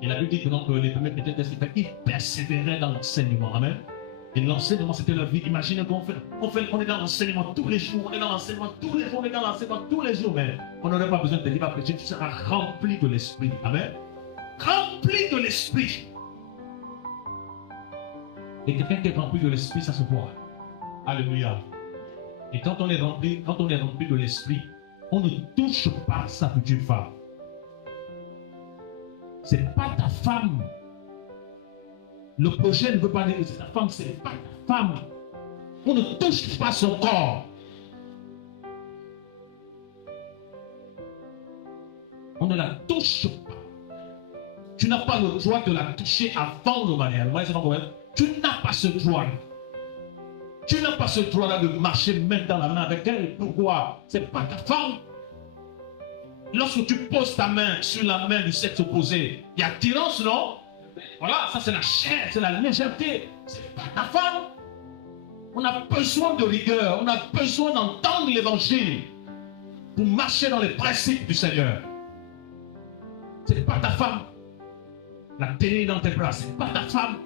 Et la Bible dit que les premiers chrétiens, ils persévéraient dans l'enseignement. Amen. Et l'enseignement, c'était leur vie. Imaginez qu'on on est dans l'enseignement tous les jours. On est dans l'enseignement tous les jours. On est dans l'enseignement tous les jours. Mais on n'aurait pas besoin de livres à prêcher. Tu seras rempli de l'esprit. Amen. Rempli de l'esprit. Et quelqu'un qui est rempli de l'esprit, ça se voit. Alléluia. Et quand on est rempli de l'esprit, on ne touche pas sa future femme. C'est pas ta femme. Le projet ne veut pas dire que c'est ta femme, c'est pas ta femme. On ne touche pas son corps. On ne la touche pas. Tu n'as pas le droit de la toucher avant le mariage. Tu n'as pas ce droit. Tu n'as pas ce droit-là de marcher main dans la main avec elle. Pourquoi? C'est pas ta femme. Lorsque tu poses ta main sur la main du sexe opposé, il y a attirance, non? Voilà, ça c'est la chair, c'est la légèreté. C'est pas ta femme. On a besoin de rigueur, on a besoin d'entendre l'évangile pour marcher dans les principes du Seigneur. C'est pas ta femme. La tenir dans tes bras, c'est pas ta femme.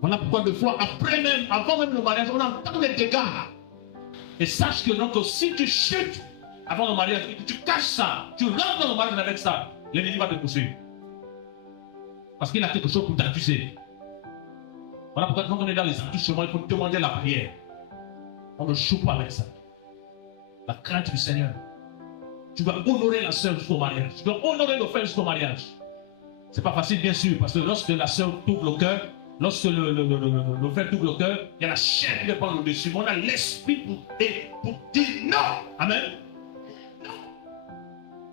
Voilà pourquoi des fois, après même, avant même le mariage, on entend des dégâts. Et sache que donc, si tu chutes avant le mariage, tu caches ça, tu rentres dans le mariage avec ça, l'ennemi va te poursuivre. Parce qu'il a quelque chose pour t'accuser. Voilà pourquoi quand on est dans les attouchements, il faut demander la prière. On ne joue pas avec ça. La crainte du Seigneur. Tu vas honorer la sœur jusqu'au mariage. Tu dois honorer le frère jusqu'au mariage. C'est pas facile, bien sûr, parce que lorsque la sœur t'ouvre le cœur, lorsque le frère t'ouvre le cœur, il y a la chair qui prend le dessus. On a l'esprit pour dire non. Amen. Non.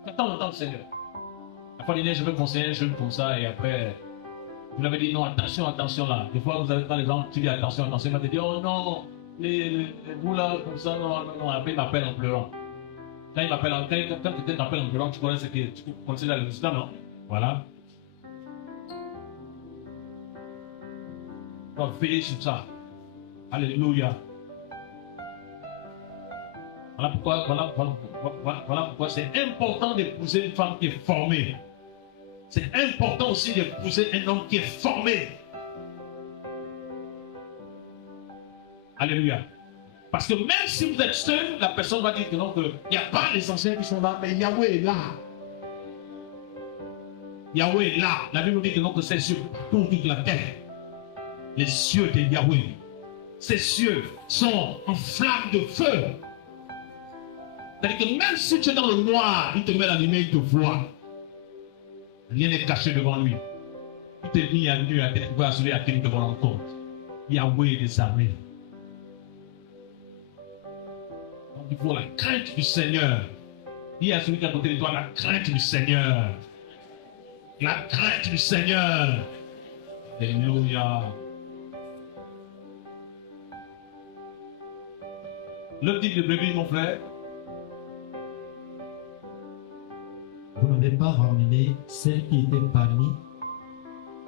Attends le temps du Seigneur. La fois dernière, je veux conseiller un jeune comme ça, et après, vous l'avez dit non, attention, attention là. Des fois, vous avez quand les gens, tu dis attention, attention, il va te dire oh non, vous là, comme ça, non, non, non. Après, il m'appelle en pleurant. Quand il m'appelle quand quelqu'un t'appelle en pleurant, tu connais ce que tu connais le résultat, non? Voilà. On va veiller sur ça. Alléluia. Voilà pourquoi c'est important d'épouser une femme qui est formée. C'est important aussi d'épouser un homme qui est formé. Alléluia. Parce que même si vous êtes seul, la personne va dire que non, qu'il n'y a pas les anciens qui sont là, mais Yahweh est là. Yahweh est là. La Bible dit que non, que c'est sur toute la terre. Les cieux de Yahweh. Ces cieux sont en flamme de feu. C'est-à-dire que même si tu es dans le noir, il te met la lumière, il te voit. Rien n'est caché devant lui. Il te mis à nu à découvrir celui à qui il te rend compte. Yahweh des armées. Donc il faut la crainte du Seigneur. Dis à celui qui est à côté de toi, la crainte du Seigneur. La crainte du Seigneur. Alléluia. Le type de brebis, mon frère. Vous n'avez pas ramené celle qui était bannie,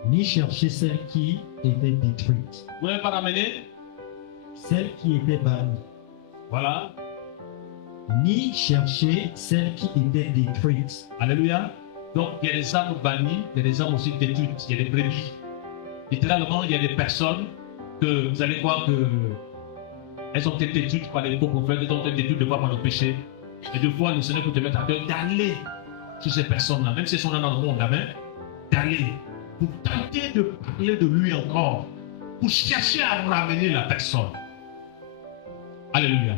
ni cherché celle qui était détruite. Vous n'avez pas ramené celle qui était bannie. Voilà. Ni cherché celle qui était détruite. Alléluia. Donc, il y a des âmes bannies, il y a des âmes aussi détruites, il y a des brebis. Littéralement, il y a des personnes que vous allez voir que elles ont été détruites par les faux prophètes, elles ont été détruites de fois par le péché. Et deux fois, le Seigneur peut te mettre à cœur d'aller sur ces personnes-là, même si elles sont là dans le monde, amen, d'aller pour tenter de parler de lui encore, pour chercher à ramener la personne. Alléluia.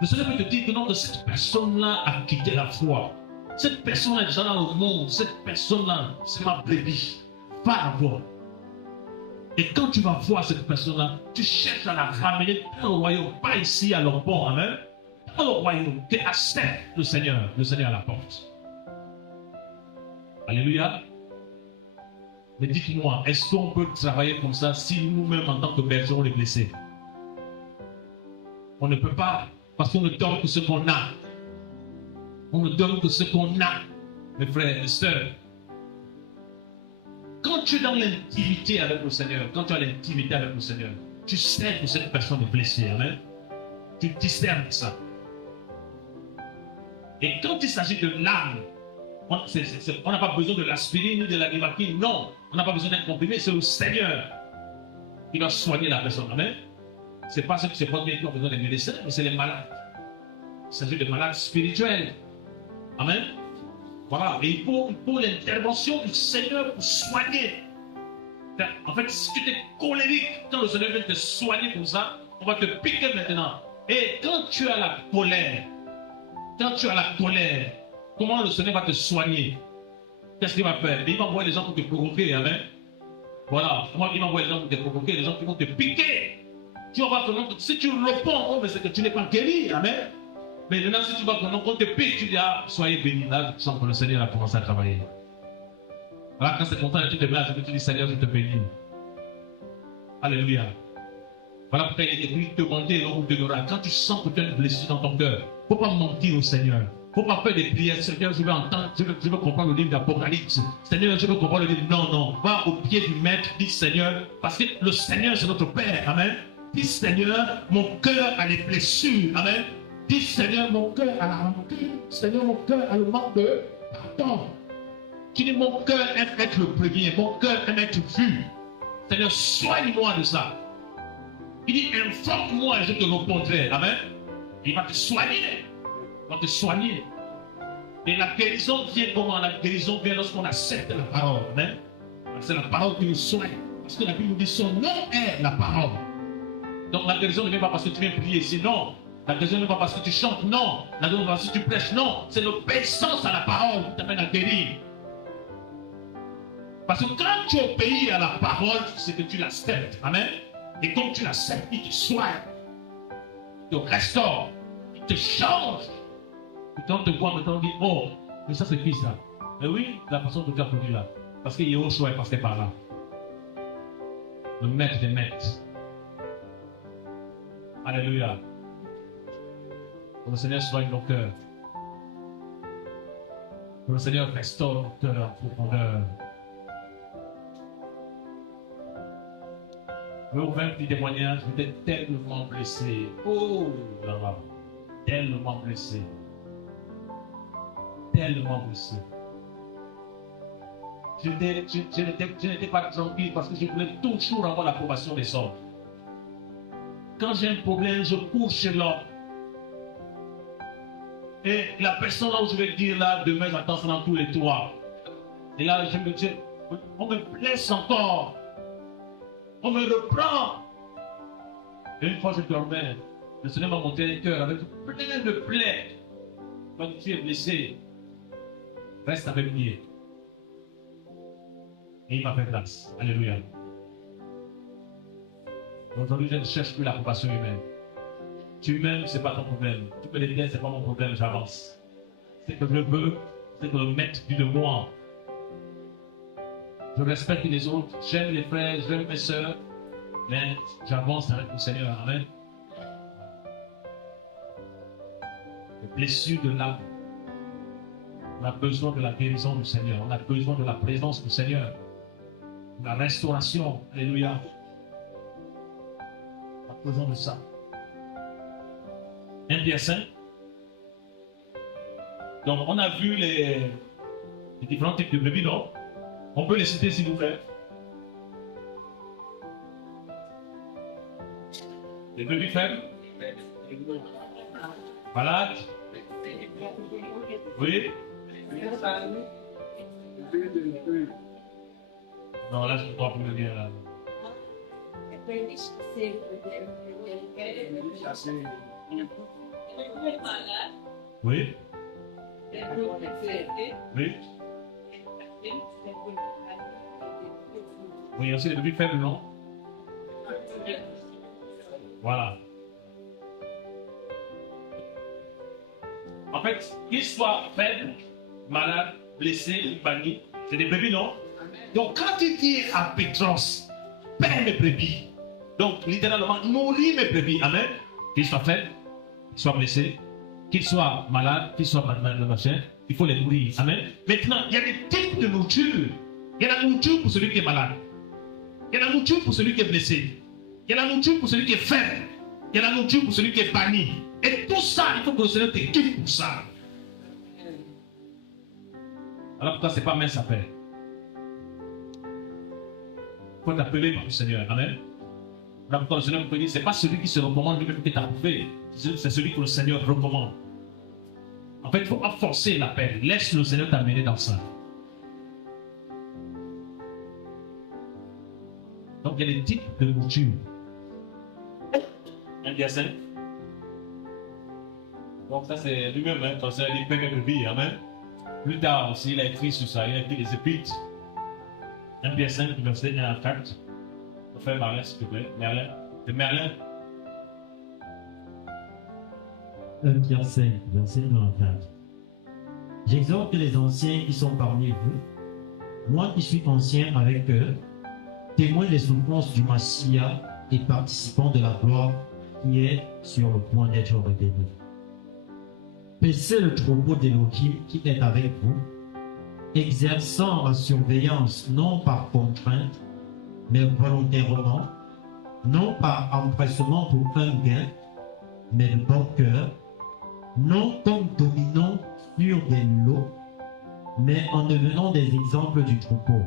Le Seigneur peut te dire que non, que cette personne-là a quitté la foi. Cette personne-là est déjà dans le monde. Cette personne-là, c'est ma brebis. Va la voir. Et quand tu vas voir cette personne-là, tu cherches à la ramener dans le royaume, pas ici à l'Orbon, amen. Dans le royaume, qui accepte le Seigneur à la porte. Alléluia. Mais dites-moi, est-ce qu'on peut travailler comme ça si nous-mêmes, en tant que bergers, on est blessés? On ne peut pas, parce qu'on ne donne que ce qu'on a. On ne donne que ce qu'on a, mes frères et sœurs. Quand tu es dans l'intimité avec le Seigneur, quand tu as l'intimité avec le Seigneur, tu sais que cette personne est blessée, amen. Tu discernes ça. Et quand il s'agit de l'âme, on n'a pas besoin de l'aspirine ni de la livaquine, non. On n'a pas besoin d'un comprimé, c'est le Seigneur qui doit soigner la personne, amen. Ce n'est pas ceux qui se portent bien qui ont besoin des médecins, mais c'est les malades. Il s'agit de malades spirituels. Amen. Voilà. Et il faut l'intervention du Seigneur pour soigner. En fait, si tu es colérique, quand le Seigneur vient te soigner pour ça, on va te piquer maintenant. Et quand tu as la colère, comment le Seigneur va te soigner? Qu'est-ce qu'il va faire? Il va envoyer les gens pour te provoquer, amen. Voilà, il va envoyer les gens pour te provoquer, les gens qui vont te piquer. Tu vas voir que si tu réponds, oh, mais c'est que tu n'es pas guéri, amen. Mais maintenant, si tu vois qu'on te pique, tu dis, ah, soyez bénis. Là, tu sens que le Seigneur a commencé à travailler. Voilà, quand c'est content, tu te mets à tu dis, Seigneur, je te bénis. Alléluia. Voilà pourquoi il est écrit, demandez et on vous donnera. Quand tu sens que tu as une blessure dans ton cœur, il ne faut pas mentir au Seigneur. Il ne faut pas faire des prières. Seigneur, je veux entendre, je veux comprendre le livre d'Apocalypse. Seigneur, je veux comprendre le livre. Non, non. Va au pied du maître, dis Seigneur, parce que le Seigneur, c'est notre Père. Amen. Dis Seigneur, mon cœur a les blessures. Amen. Dis Seigneur, mon cœur a la rancune. Seigneur, mon cœur a le manque de pardon. Tu dis, mon cœur aime être le premier. Mon cœur aime être vu. Seigneur, soigne-moi de ça. Il dit, informe-moi et je te répondrai. Amen. Il va te soigner. Il va te soigner. Et la guérison vient comment? La guérison vient lorsqu'on accepte la parole. Amen. C'est la parole qui nous soigne. Parce que la Bible nous dit, son nom est la parole. Donc la guérison ne vient pas parce que tu viens prier ici. Non. La guérison ne vient pas parce que tu chantes. Non. La guérison ne vient pas parce que tu prêches. Non. C'est l'obéissance à la parole qui t'amène à guérir. Parce que quand tu obéis à la parole, c'est que tu l'acceptes. Amen. Et comme tu l'acceptes, il te soigne. Il te restaure. Il te change. Et quand on te voit maintenant, on dit, oh, mais ça c'est qui ça? Mais oui, la façon dont tu as connu là. Parce que Yahushua est passé par là. Le maître des maîtres. Alléluia. Que le Seigneur soigne nos cœurs. Que le Seigneur restaure nos cœurs en profondeur. Je vais ouvrir un petit témoignage. J'étais tellement blessé. Oh là-bas. Tellement blessé. Tellement blessé. Je n'étais pas tranquille parce que je voulais toujours avoir l'approbation des hommes. Quand j'ai un problème, je cours chez l'homme. Et la personne là où je vais dire là, demain j'attends ça dans tous les toits. Et là, je me dis, on me blesse encore. On me reprend. Et une fois je dormais, le Seigneur m'a montré un cœur avec plein de plaies. Quand tu es blessé, reste avec lui. Et il m'a fait grâce. Alléluia. Aujourd'hui, je ne cherche plus l'approbation humaine. Tu m'aimes, ce n'est pas ton problème. Tu peux l'aider, ce n'est pas mon problème, j'avance. Ce que je veux, c'est que le maître du de moi. Je respecte les autres, j'aime les frères, j'aime mes soeurs, mais j'avance avec le Seigneur. Amen. Les blessures de l'âme. On a besoin de la guérison du Seigneur. On a besoin de la présence du Seigneur. De la restauration. Alléluia. On a besoin de ça. Un bien saint. Donc, on a vu les différents types de brebis, non? On peut les citer s'il vous plaît. Les brebis faibles. Malades. Oui. Non, là, je ne peux pas plus le dire. Là. Oui. Oui. Oui, aussi les brebis faibles, non? Voilà. En fait, qu'ils soient faibles, malades, blessés, bannis, c'est des brebis, non? Donc, quand il dit à Pétros, paie mes brebis, donc littéralement, nourris mes brebis, amen, qu'ils soient faibles, qu'ils soient blessés, qu'ils soient malades, qu'ils soient malades, machin, il faut les nourrir, amen. Maintenant, il y a des types de nourriture. Il y a la nourriture pour celui qui est malade. Il y a la nourriture pour celui qui est blessé. Il y a la nourriture pour celui qui est faible. Il y a la nourriture pour celui qui est banni. Et tout ça, il faut que le Seigneur t'équipe pour ça. Alors pourquoi ce n'est pas mince à faire? Il faut t'appeler par le Seigneur. Amen. Alors pourquoi le Seigneur peut dire, ce n'est pas celui qui se recommande lui-même qui est approuvé. C'est celui que le Seigneur recommande. En fait, il ne faut pas forcer l'appel. Laisse le Seigneur t'amener dans ça. Donc il y a des types de nourriture. 1 5. Donc ça c'est lui-même, hein, quand c'est les peines de vie. Amen. Plus tard aussi, il a écrit sur ça, il a écrit des épîtres. 1 5, verset 1 à 4. On fait Merlin, s'il te plaît. Merlin. C'est Merlin. 1 Pierre 5, verset 1 à 4. J'exhorte les anciens qui sont parmi vous, moi qui suis ancien avec eux, témoin des souffrances du Messie et participant de la gloire qui est sur le point d'être révélée. Paissez le troupeau d'Élohim qui est avec vous, exerçant la surveillance non par contrainte, mais volontairement, non par empressement pour un gain, mais de bon cœur, non comme dominant sur des lots, mais en devenant des exemples du troupeau.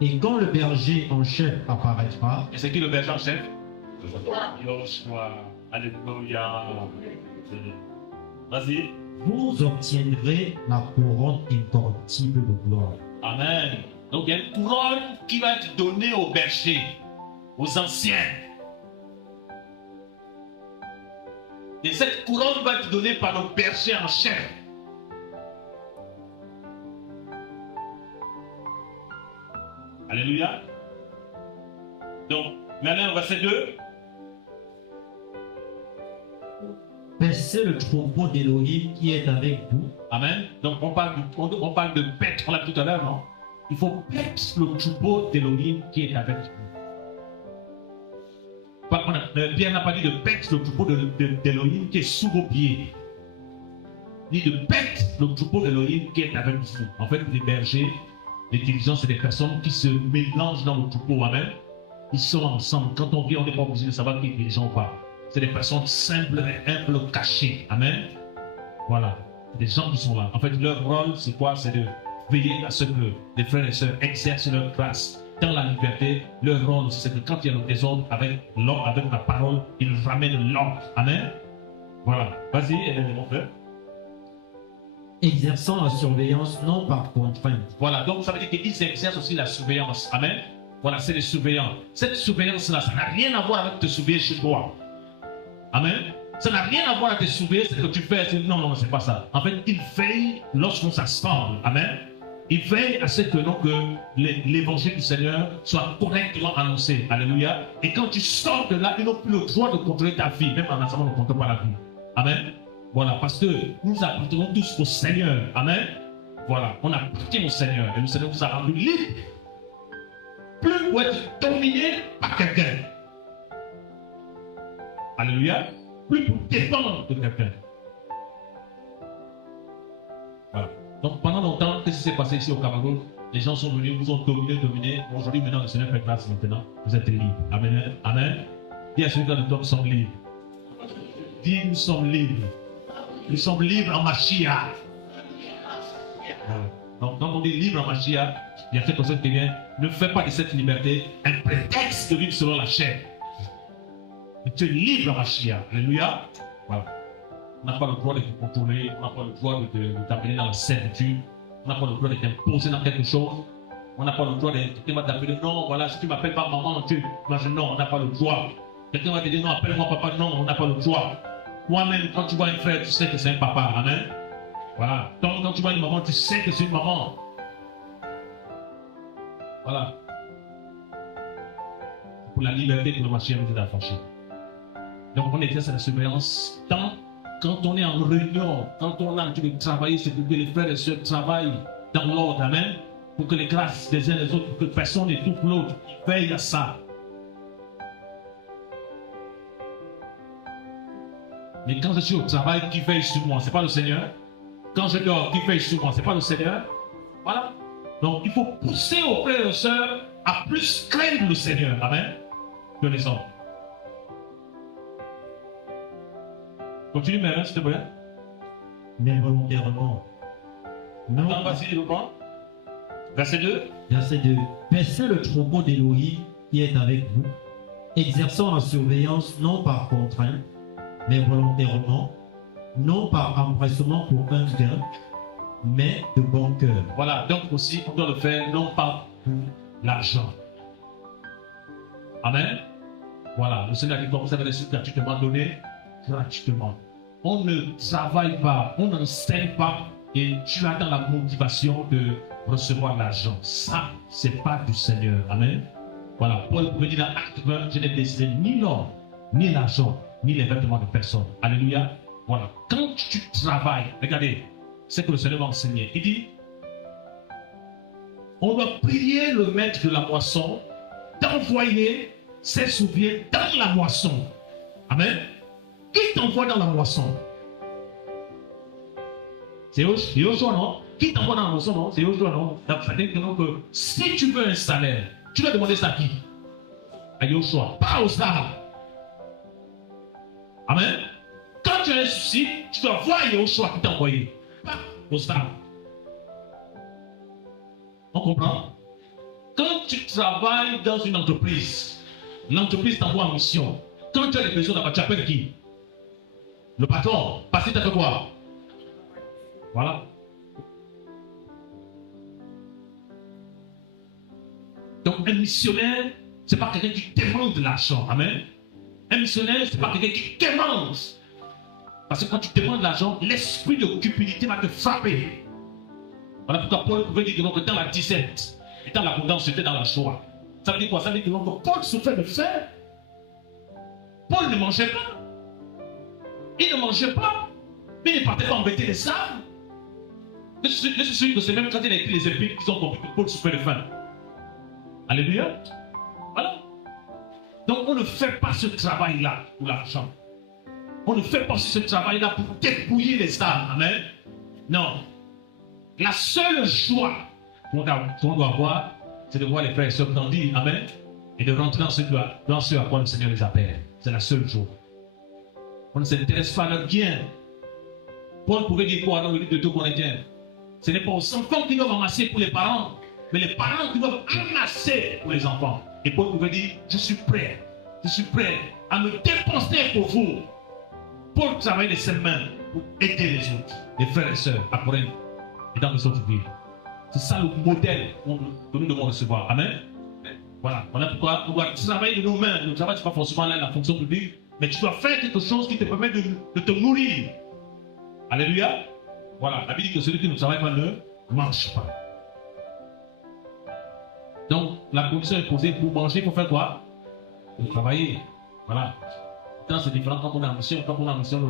Et quand le berger en chef apparaîtra, Et c'est qui le berger en chef? Yoshua. Alléluia. Vas-y. vous obtiendrez la couronne incorruptible de gloire. Amen. Donc il y a une couronne qui va être donnée aux bergers, aux anciens. Et cette couronne va être donnée par le berger en chef. Alléluia. Donc, maintenant, verset 2. Paissez le troupeau d'Élohim qui est avec vous. Amen. Donc, on parle de paître, on l'a dit tout à l'heure, non? Il faut paître le troupeau d'Élohim qui est avec vous. Pierre n'a pas dit de paître le troupeau d'Élohim qui est sous vos pieds. Il dit de paître le troupeau d'Élohim qui est avec vous. En fait, les bergers, les dirigeants, c'est des personnes qui se mélangent dans le troupeau. Amen. Ils sont ensemble. Quand on vient, on n'est pas obligé de savoir qui est dirigeant ou pas. C'est des personnes simples et humbles, cachées. Amen. Voilà. Des gens qui sont là. En fait, leur rôle, c'est quoi? C'est de veiller à ce que les frères et sœurs exercent leur grâce dans la liberté. Leur rôle, c'est que quand il y a le désordre avec l'ordre, avec la parole, ils ramènent l'ordre. Amen. Voilà. Vas-y, mon frère. Exerçant la surveillance non par contrainte. Voilà. Donc, ça veut dire qu'ils exercent aussi la surveillance. Amen. Voilà, c'est les surveillants. Cette surveillance-là, ça n'a rien à voir avec te surveiller chez toi. Amen. Ça n'a rien à voir avec te surveiller, ce que tu fais. Non, non, c'est pas ça. En fait, il veille lorsqu'on s'assemble. Amen. Il veille à ce que, l'évangile du Seigneur soit correctement annoncé. Alléluia. Et quand tu sors de là, ils n'ont plus le droit de contrôler ta vie. Même en ensemble, on ne contrôle pas la vie. Amen. Voilà, parce que nous appartenons tous au Seigneur. Amen. Voilà, on appartient au Seigneur. Et le Seigneur nous a rendu libres. Plus pour être dominé par quelqu'un. Alléluia. Plus pour dépendre de quelqu'un. Voilà. Donc pendant longtemps, qu'est-ce qui s'est passé ici au Cameroun? Les gens sont venus, vous ont dominé. Aujourd'hui, maintenant, le Seigneur fait grâce maintenant. Vous êtes libres. Amen. Amen. Dis à celui-là de toi, nous sommes libres. Dis, nous sommes libres. Nous sommes libres en Mashiach. Donc quand on dit libre en Mashiach, il y a quelque chose qui vient. Ne fais pas de cette liberté un prétexte de vivre selon la chair. Tu es libre en Mashiach. Alléluia. Voilà. On n'a pas le droit de te contrôler. On n'a pas le droit de t'amener dans la servitude. On n'a pas le droit de t'imposer dans quelque chose. On n'a pas le droit de t'appeler. Non, voilà, si tu m'appelles pas maman, non, on n'a pas le droit. Quelqu'un va te dire non, appelle-moi papa. Non, on n'a pas le droit. Toi-même, quand tu vois un frère, tu sais que c'est un papa. Amen. Voilà. Donc, quand tu vois une maman, tu sais que c'est une maman. Voilà. Pour la liberté que le Mashiach nous a affranchis. Donc, on exerce la surveillance tant quand on est en réunion, quand on a envie de travailler, c'est pour que les frères et sœurs travaillent dans l'ordre. Amen. Pour que les grâces des uns et des autres, pour que personne n'étouffe l'autre. Veille à ça. Mais quand je suis au travail, qui veille sur moi? Ce n'est pas le Seigneur. Quand je dors, qui veille sur moi? Ce n'est pas le Seigneur. Voilà. Donc, il faut pousser aux frères et aux sœurs à plus craindre le Seigneur. Amen. Que les hommes. Continue, mais s'il te plaît. Mais volontairement. Non. Vas-y, reprends. Verset 2. Verset 2. Paissez le troupeau d'Élohim qui est avec vous, exerçant la surveillance non par contrainte, mais volontairement, non par empressement pour un gain, mais de bon cœur. Voilà, donc aussi, on doit le faire non pas pour l'argent. Amen. Voilà, le Seigneur dit comme vous avez reçu gratuitement, donné gratuitement. On ne travaille pas, on n'enseigne pas et tu as dans la motivation de recevoir l'argent. Ça, c'est pas du Seigneur. Amen. Voilà, Paul pouvait dire dans Acte 20, je n'ai décidé ni l'or, ni l'argent, ni les vêtements de personne. Alléluia. Voilà, quand tu travailles, regardez, c'est que le Seigneur va enseigner. Il dit, on doit prier le maître de la moisson d'envoyer ses ouvriers dans la moisson. Amen. Qui t'envoie dans la moisson? C'est Yoshua, non? Qui t'envoie dans la moisson, non? C'est Yoshua, non? Que si tu veux un salaire, tu dois demander ça à qui? À Yoshua, pas au stars. Amen. Quand tu as un souci, tu dois voir Yoshua qui t'a envoyé, pas au stars. On comprend? Quand tu travailles dans une entreprise, l'entreprise t'envoie en mission. Quand tu as des besoins là-bas, tu appelles qui? Le patron. Parce que tu as fait quoi? Voilà. Donc un missionnaire, ce n'est pas quelqu'un qui demande de l'argent. Amen. Un missionnaire, ce n'est pas quelqu'un qui demande. Parce que quand tu demandes de l'argent, l'esprit de cupidité va te frapper. Voilà pourquoi Paul pouvait dire que dans la 17, et dans l'abondance, c'était dans la joie. Ça veut dire quoi? Ça veut dire que Paul souffrait de faim. Paul ne mangeait pas. Il ne mangeait pas. Mais il ne partait pas embêter les âmes. Je suis sûr que c'est même quand il a écrit les épîtres qu'ils ont compris que Paul souffrait de faim. Alléluia. Voilà. Donc on ne fait pas ce travail-là pour l'argent. On ne fait pas ce travail-là pour dépouiller les âmes. Amen. Non. La seule joie qu'on doit avoir, c'est de voir les frères et sœurs grandir. Amen. Et de rentrer dans ce à quoi le Seigneur les appelle. C'est la seule joie. On ne s'intéresse pas à leur bien. Paul pouvait dire quoi dans le livre de 2 Corinthiens? Ce n'est pas aux enfants qui doivent amasser pour les parents, mais les parents qui doivent amasser pour les enfants. Et Paul pouvait dire, je suis prêt à me dépenser pour vous, pour travailler de ses mains, pour aider les autres, les frères et sœurs à Corinthe et dans les autres villes. C'est ça le modèle que nous devons recevoir. Amen. Voilà. Voilà pourquoi on doit travailler de nos mains. Le travail, ce n'est pas forcément là la fonction publique, mais tu dois faire quelque chose qui te permet de te nourrir. Alléluia. Voilà. La Bible dit que celui qui ne travaille pas ne mange pas. Donc, la condition est posée pour manger, pour faire quoi? Pour travailler. Voilà. Quand c'est différent quand on est en mission. Quand on est en mission,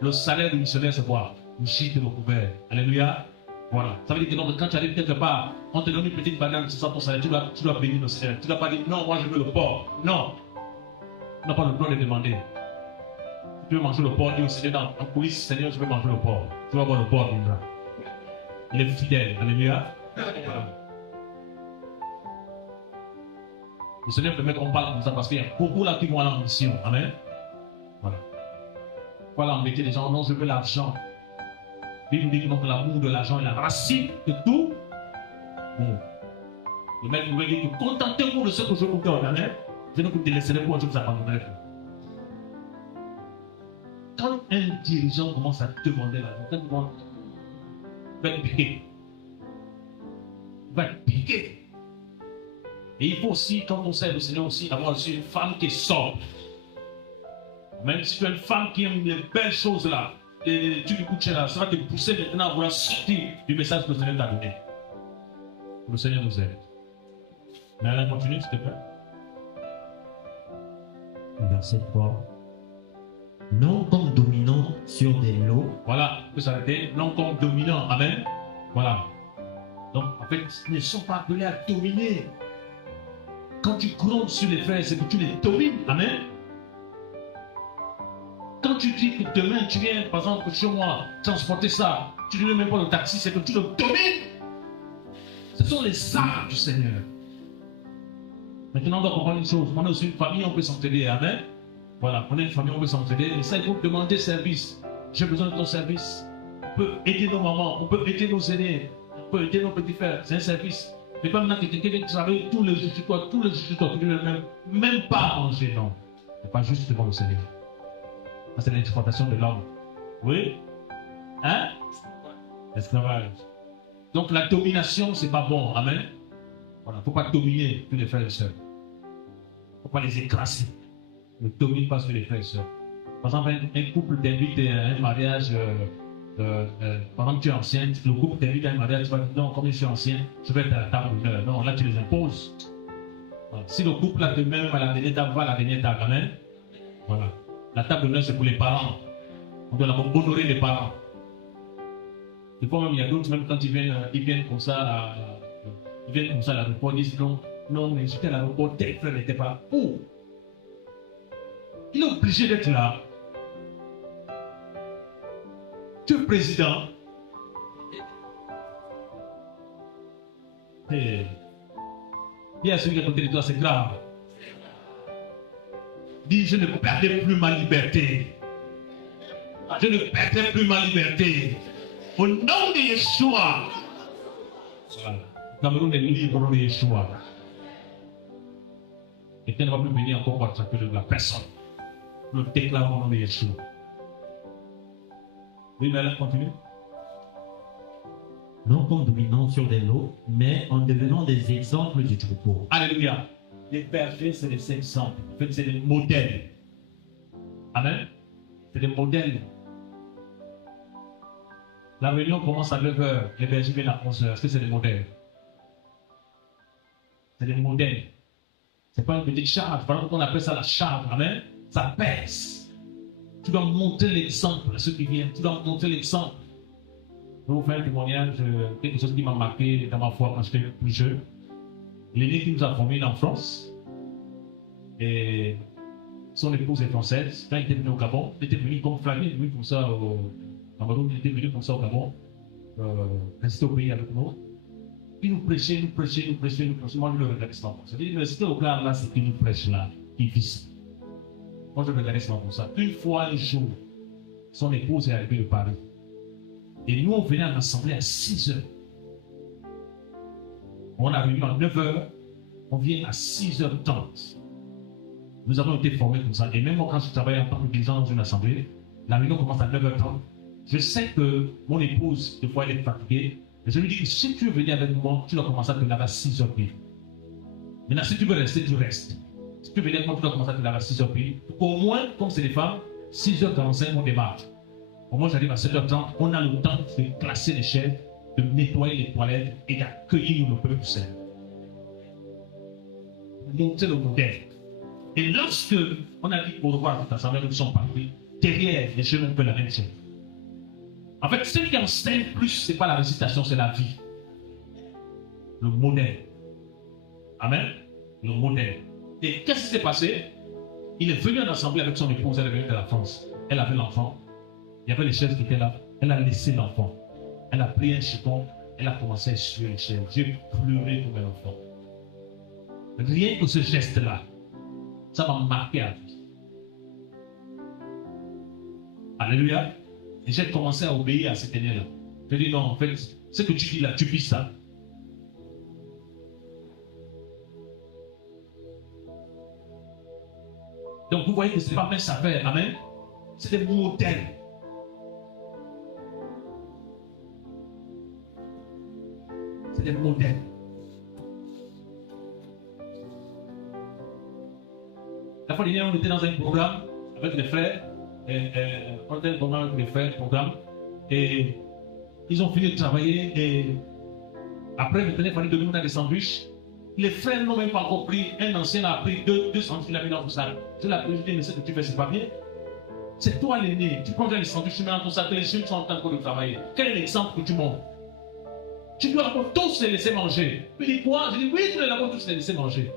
le salaire du missionnaire, c'est quoi? Une chute de couvert. Alléluia. Voilà. Ça veut dire que quand tu arrives quelque part, on te donne une petite banane, c'est ça ton salaire, tu dois bénir le Seigneur. Tu ne dois pas dire non, moi je veux le porc. Non. Tu n'as pas le droit de demander. Tu veux manger le porc, dis au Seigneur en coulisses, Seigneur, je veux manger le porc. Tu vas voir le porc, il est fidèle. Alléluia. Voilà. Le Seigneur permet qu'on parle comme ça parce qu'il y a beaucoup là qui vont aller en mission. Amen. Voilà. Voilà, embêter les gens. Non, je veux l'argent. La Bible dit que l'amour de l'argent est la racine de tout. Bon. Le maître nous dit que contentez-vous de ce que je vous donne. Amen. Je ne vous délaisserai pas, je vous abandonnerai. Quand un dirigeant commence à demander l'argent, il va être piqué. Il va être piqué. Et il faut aussi, quand on sert le Seigneur aussi, avoir aussi une femme qui est sobre. Même si tu as une femme qui aime les belles choses là, et tu l'écoutes là, ça va te pousser maintenant à vouloir sortir du message que le Seigneur t'a donné. Le Seigneur nous aide. Mais allez, continue, s'il te plaît. Verset 3. Non comme dominant sur des lots. Voilà, peut s'arrêter. Non comme dominant. Amen. Voilà. Donc, en fait, ils ne sont pas appelés à dominer. Quand tu grondes sur les frères, c'est que tu les domines. Amen. Quand tu dis que demain tu viens, par exemple, chez moi, transporter ça, tu ne donnes même pas le taxi, c'est que tu le domines. Ce sont les armes du Seigneur. Maintenant, on doit comprendre une chose. On est aussi une famille, on peut s'entraider. Amen. Voilà, on est une famille, on peut s'entraider. Et ça, il faut demander service. J'ai besoin de ton service. On peut aider nos mamans, on peut aider nos aînés, on peut aider nos petits frères. C'est un service. Mais pas maintenant que quelqu'un qui travaille tous les jours sur toi, tu ne même pas manger, non. C'est pas juste devant le Seigneur. C'est l'exploitation de l'homme. Oui? Hein? L'esclavage. Donc la domination, c'est pas bon. Amen. Voilà, il ne faut pas dominer tous les frères et sœurs. va les écraser. Ne domine pas sur les frères et sœurs. Par exemple, un couple t'invite à un mariage, par exemple, tu es enceinte, le couple t'invite à un mariage, tu vas dire non, comme je suis ancien, je vais être à la table d'honneur. Non, là tu les imposes. Voilà. Si le couple là demain à la dernière table, va à la dernière table, amen. Voilà. La table d'honneur, c'est pour les parents. On doit honorer les parents. Des fois même, il y a d'autres, même quand ils viennent comme ça à l'aéroport, ils disent non, mais j'étais à l'aéroport, tel frère n'était pas là. Oh! Il est obligé d'être là. Tu es président. Et il y a celui qui est à côté de toi, c'est grave. Dis, je ne perdrai plus ma liberté. Je ne perdrai plus ma liberté. Au nom de Yeshua. Voilà. Cameroun est libre au nom de Yeshua. Et tu ne vas plus venir encore pour attraper de la personne. Nous déclarons au nom de Yeshua. Oui, mais là, continue. Non comme dominant sur des lots, mais en devenant des exemples du troupeau. Alléluia. Les bergers, c'est des exemples. En fait, c'est des modèles. Amen. C'est des modèles. La réunion commence à 9h. Les bergers viennent à 11h. Est-ce que c'est des modèles? C'est des modèles. Ce n'est pas une petite charge. Par exemple, on appelle ça la charge. Amen. Ça pèse. Tu dois montrer l'exemple à ceux qui viennent. Tu dois montrer l'exemple. Je vais vous faire un témoignage, quelque chose qui m'a marqué dans ma foi quand j'étais plus jeune. L'aîné qui nous a formés en France, et son épouse est française. Quand il était venu au Gabon, il était venu comme Flavien, il était venu comme ça au Cameroun, il était venu comme ça au Gabon, rester au pays avec nous. Il nous prêchait. Moi, je le regardais sans pour ça. Je dis, c'était au clair là, c'est qu'il nous prêche là, il vit ça. Moi, je le regardais sans pour ça. Une fois, un jour, son épouse est arrivée de Paris. Et nous, on venait à l'assemblée à 6h. On a réuni à 9h, on vient à 6h30. Nous avons été formés comme ça. Et même moi, quand je travaille en tant que dirigeant dans une assemblée, la réunion commence à 9h30. Je sais que mon épouse, des fois, elle est fatiguée. Et je lui dis que si tu veux venir avec moi, tu dois commencer à te laver à 6h pile. Maintenant, si tu veux rester, tu restes. Si tu veux venir avec moi, tu dois commencer à te laver à 6h pile. Au moins, comme c'est des femmes, 6h45, on démarre. Au moins, j'arrive à 7h30, on a le temps de classer les chaises, de nettoyer les toilettes et d'accueillir le peuple seul. Montrer le modèle. Et lorsque on a dit au revoir à cette assemblée, nous sommes partis, derrière les cheveux, on peut la même chose. En fait, ce qui enseigne plus, ce n'est pas la récitation, c'est la vie. Le modèle. Amen. Le modèle. Et qu'est-ce qui s'est passé? Il est venu en assemblée avec son épouse, elle est venue de la France. Elle avait l'enfant. Il y avait les chaises qui étaient là. Elle a laissé l'enfant. Elle a pris un chiffon. Elle a commencé à essuyer les chaises. J'ai pleuré comme un enfant. Rien que ce geste-là, ça m'a marqué à vie. Alléluia. Et j'ai commencé à obéir à cette année-là. Je dis non, en fait, ce que tu dis là, tu vis ça. Donc vous voyez que ce n'est pas mince à faire. Amen. C'est des modèles. C'est des modèles. La fois dernière, on était dans un programme avec les frères. On était dans un programme avec les frères, et ils ont fini de travailler. Et après, maintenant, il fallait donner des sandwichs. Les frères n'ont même pas encore pris. Un ancien a pris deux sandwichs, il a mis dans son sac. Je l'ai dit, mais ce que tu fais, c'est pas bien. C'est toi l'aîné. Tu prends les sandwichs, tu mets dans ton sac, les jeunes sont en train de travailler. Quel est l'exemple que tu montres? Tu dois tous les laisser manger. Il dit quoi? Je dis oui, tu dois tous les laisser manger.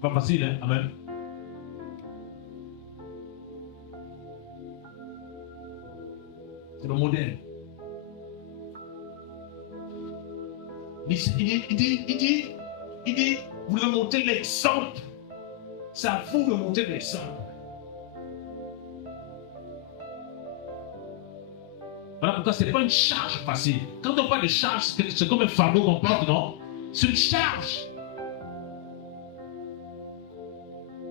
Pas facile, hein? Amen. C'est le modèle. Il dit, vous devez montrer l'exemple. C'est à vous de montrer l'exemple. Voilà pourquoi ce n'est pas une charge facile. Quand on parle de charge, c'est comme un fardeau qu'on porte, non? C'est une charge.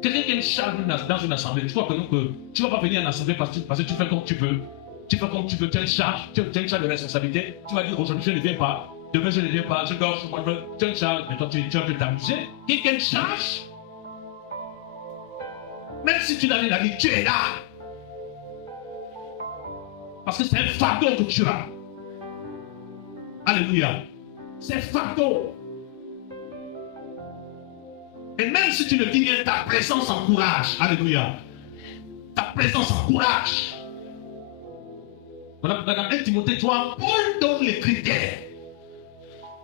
Quelqu'un qui a une charge dans une assemblée, tu vois que tu ne vas pas venir en assemblée parce que tu fais comme tu peux. Tu fais comme tu veux, tu as une charge de responsabilité. Tu vas dire aujourd'hui je ne viens pas. Demain, je ne viens pas, je dors, tu as une charge, mais toi, tu es en train de t'amuser. Quelqu'un charge. Même si tu n'as rien à dire, tu es là. Parce que c'est un fardeau que tu as. Alléluia. C'est un fardeau. Et même si tu ne dis rien, ta présence encourage. Alléluia. Ta présence encourage. Voilà, dans 1 Timothée 3, Paul donne les critères.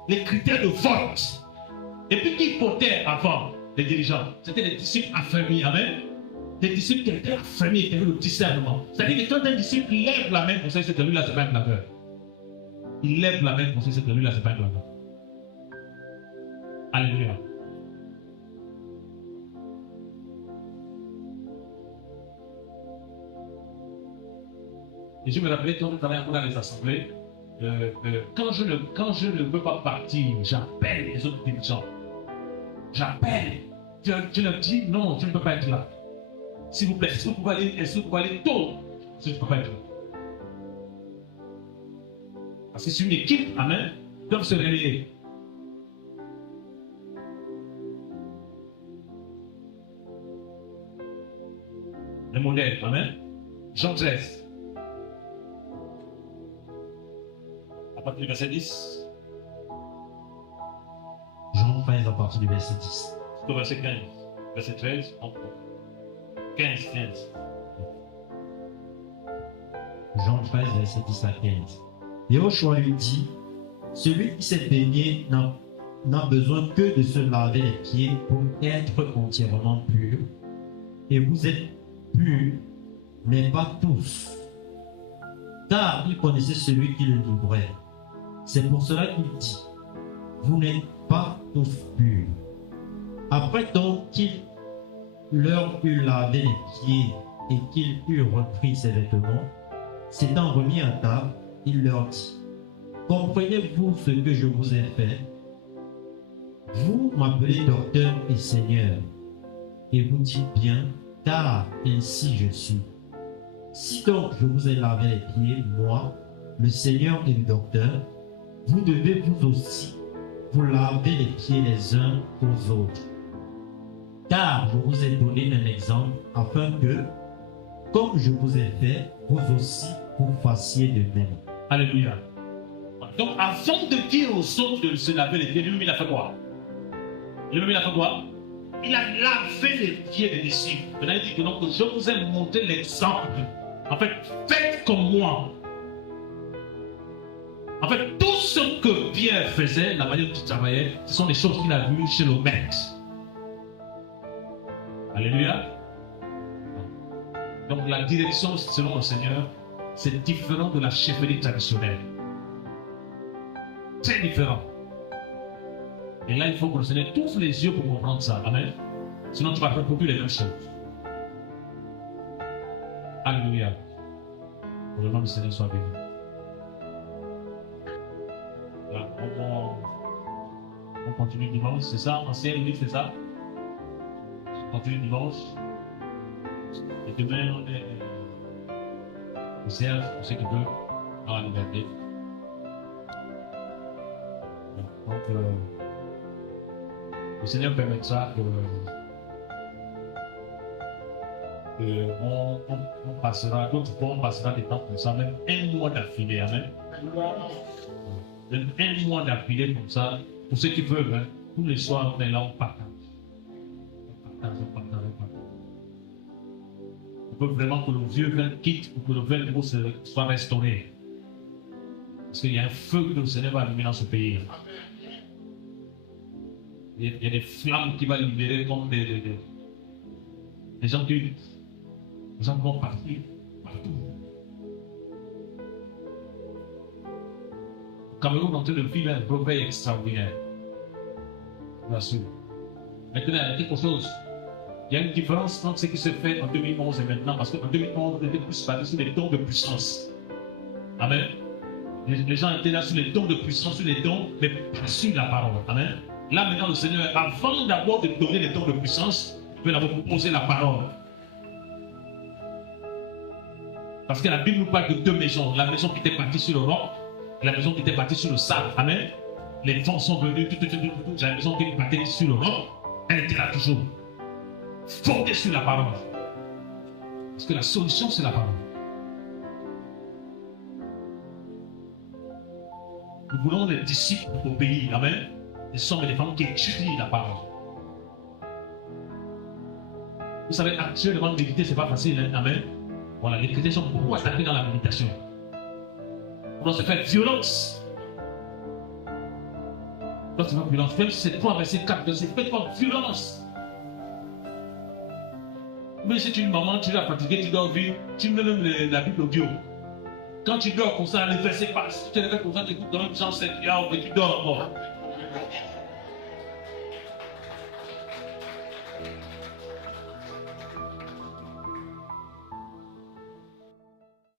Les critères de vote. Et puis qui votait avant les dirigeants? C'était les disciples affermis. Amen. Des disciples qui étaient affermis, qui avaient le discernement. C'est-à-dire que quand un disciple lève la main pour ça, c'est que lui-là, c'est pas un blagueur. Il lève la main pour ça, c'est que lui-là, c'est pas un blagueur. Alléluia. Et je me rappelais quand on travaillait dans les assemblées, quand je ne veux pas partir, j'appelle les autres dirigeants. J'appelle. Je leur dis non, je ne peux pas être là. S'il vous plaît, est-ce que vous pouvez aller tôt? Si je ne peux pas être là. Parce que c'est une équipe, amen, ils doivent se réveiller. Le modèle, amen. Jean 13. À partir du verset 10. Jean 13 à partir du verset 10. C'est au verset 15. Verset 13, 15. Jean 13, verset 10 à 15. Yahushua lui dit, celui qui s'est baigné n'a besoin que de se laver les pieds pour être entièrement pur. Et vous êtes purs, mais pas tous. Car il connaissait celui qui le livrait. C'est pour cela qu'il dit, vous n'êtes pas tous purs. Après donc qu'il leur eut lavé les pieds et qu'il eut repris ses vêtements, s'étant remis à table, il leur dit, comprenez-vous ce que je vous ai fait? Vous m'appelez docteur et Seigneur, et vous dites bien, car ainsi je suis. Si donc je vous ai lavé les pieds, moi, le Seigneur et le docteur, vous devez vous aussi vous laver les pieds les uns aux autres. Car je vous ai donné un exemple, afin que, comme je vous ai fait, vous aussi vous fassiez de même. Alléluia. Donc, avant de dire aux autres de se laver les pieds, lui-même il a fait quoi? Lui-même il a fait quoi? Il a lavé les pieds des disciples. Maintenant, il dit que donc, je vous ai montré l'exemple. En fait, faites comme moi. En fait, tout ce que Pierre faisait, la manière dont il travaillait, ce sont des choses qu'il a vues chez le maître. Alléluia. Donc, la direction selon le Seigneur, c'est différent de la chefferie traditionnelle. Très différent. Et là, il faut que le Seigneur t'ouvre les yeux pour comprendre ça. Amen. Sinon, tu vas faire beaucoup les mêmes choses. Alléluia. Pour le nom du Seigneur soit béni. Là, on continue dimanche, c'est ça? Ancien livre, c'est ça? On continue dimanche. Et demain, on est au CF, pour ceux qui veulent, dans la liberté. Donc, le Seigneur permettra que on passera, d'autres fois on passera des temps comme ça, même un mois d'affilée, amen. Même un mois d'affilée comme ça, pour ceux qui veulent, hein, tous les soirs on est là, on partage. On partage. On veut vraiment que le vieux vin quitte pour que le vin nouveau soit restauré. Parce qu'il y a un feu que le Seigneur va allumer dans ce pays. Il y a des flammes qui vont libérer comme des gens qui vont partir partout. Au Cameroun, on est en train de vivre un progrès extraordinaire. Bien sûr. Maintenant, il y a quelque chose. Il y a une différence entre ce qui se fait en 2011 et maintenant. Parce qu'en 2011, on était plus basé sur les dons de puissance. Amen. Les gens étaient là sur les dons de puissance, sur les dons, mais pas sur la parole. Amen. Là, maintenant, le Seigneur, avant d'abord de donner les dons de puissance, il peut d'abord proposer la parole. Parce que la Bible nous parle de deux maisons. La maison qui était bâtie sur le roc et la maison qui était bâtie sur le sable. Amen. les vents sont venus, j'avais l'impression qu'elle battait sur le roc, elle était là toujours. Fondée sur la parole. Parce que la solution, c'est la parole. Nous voulons les disciples obéir. Amen. Les hommes et les femmes qui étudient la parole. Vous savez, actuellement, méditer, ce n'est pas facile. Hein? Amen. Voilà, les chrétiens sont beaucoup attaqués dans la méditation. On doit se faire violence. On doit se faire violence. Même si c'est 3, verset 4, verset, faites-toi violence. Mais si tu es une maman, tu es fatigué, tu dois vivre, tu mets même la Bible audio. Quand tu dors comme ça, les versets passent. Tu te réveilles comme ça, tu écoutes dans Jean 7, et tu dors encore.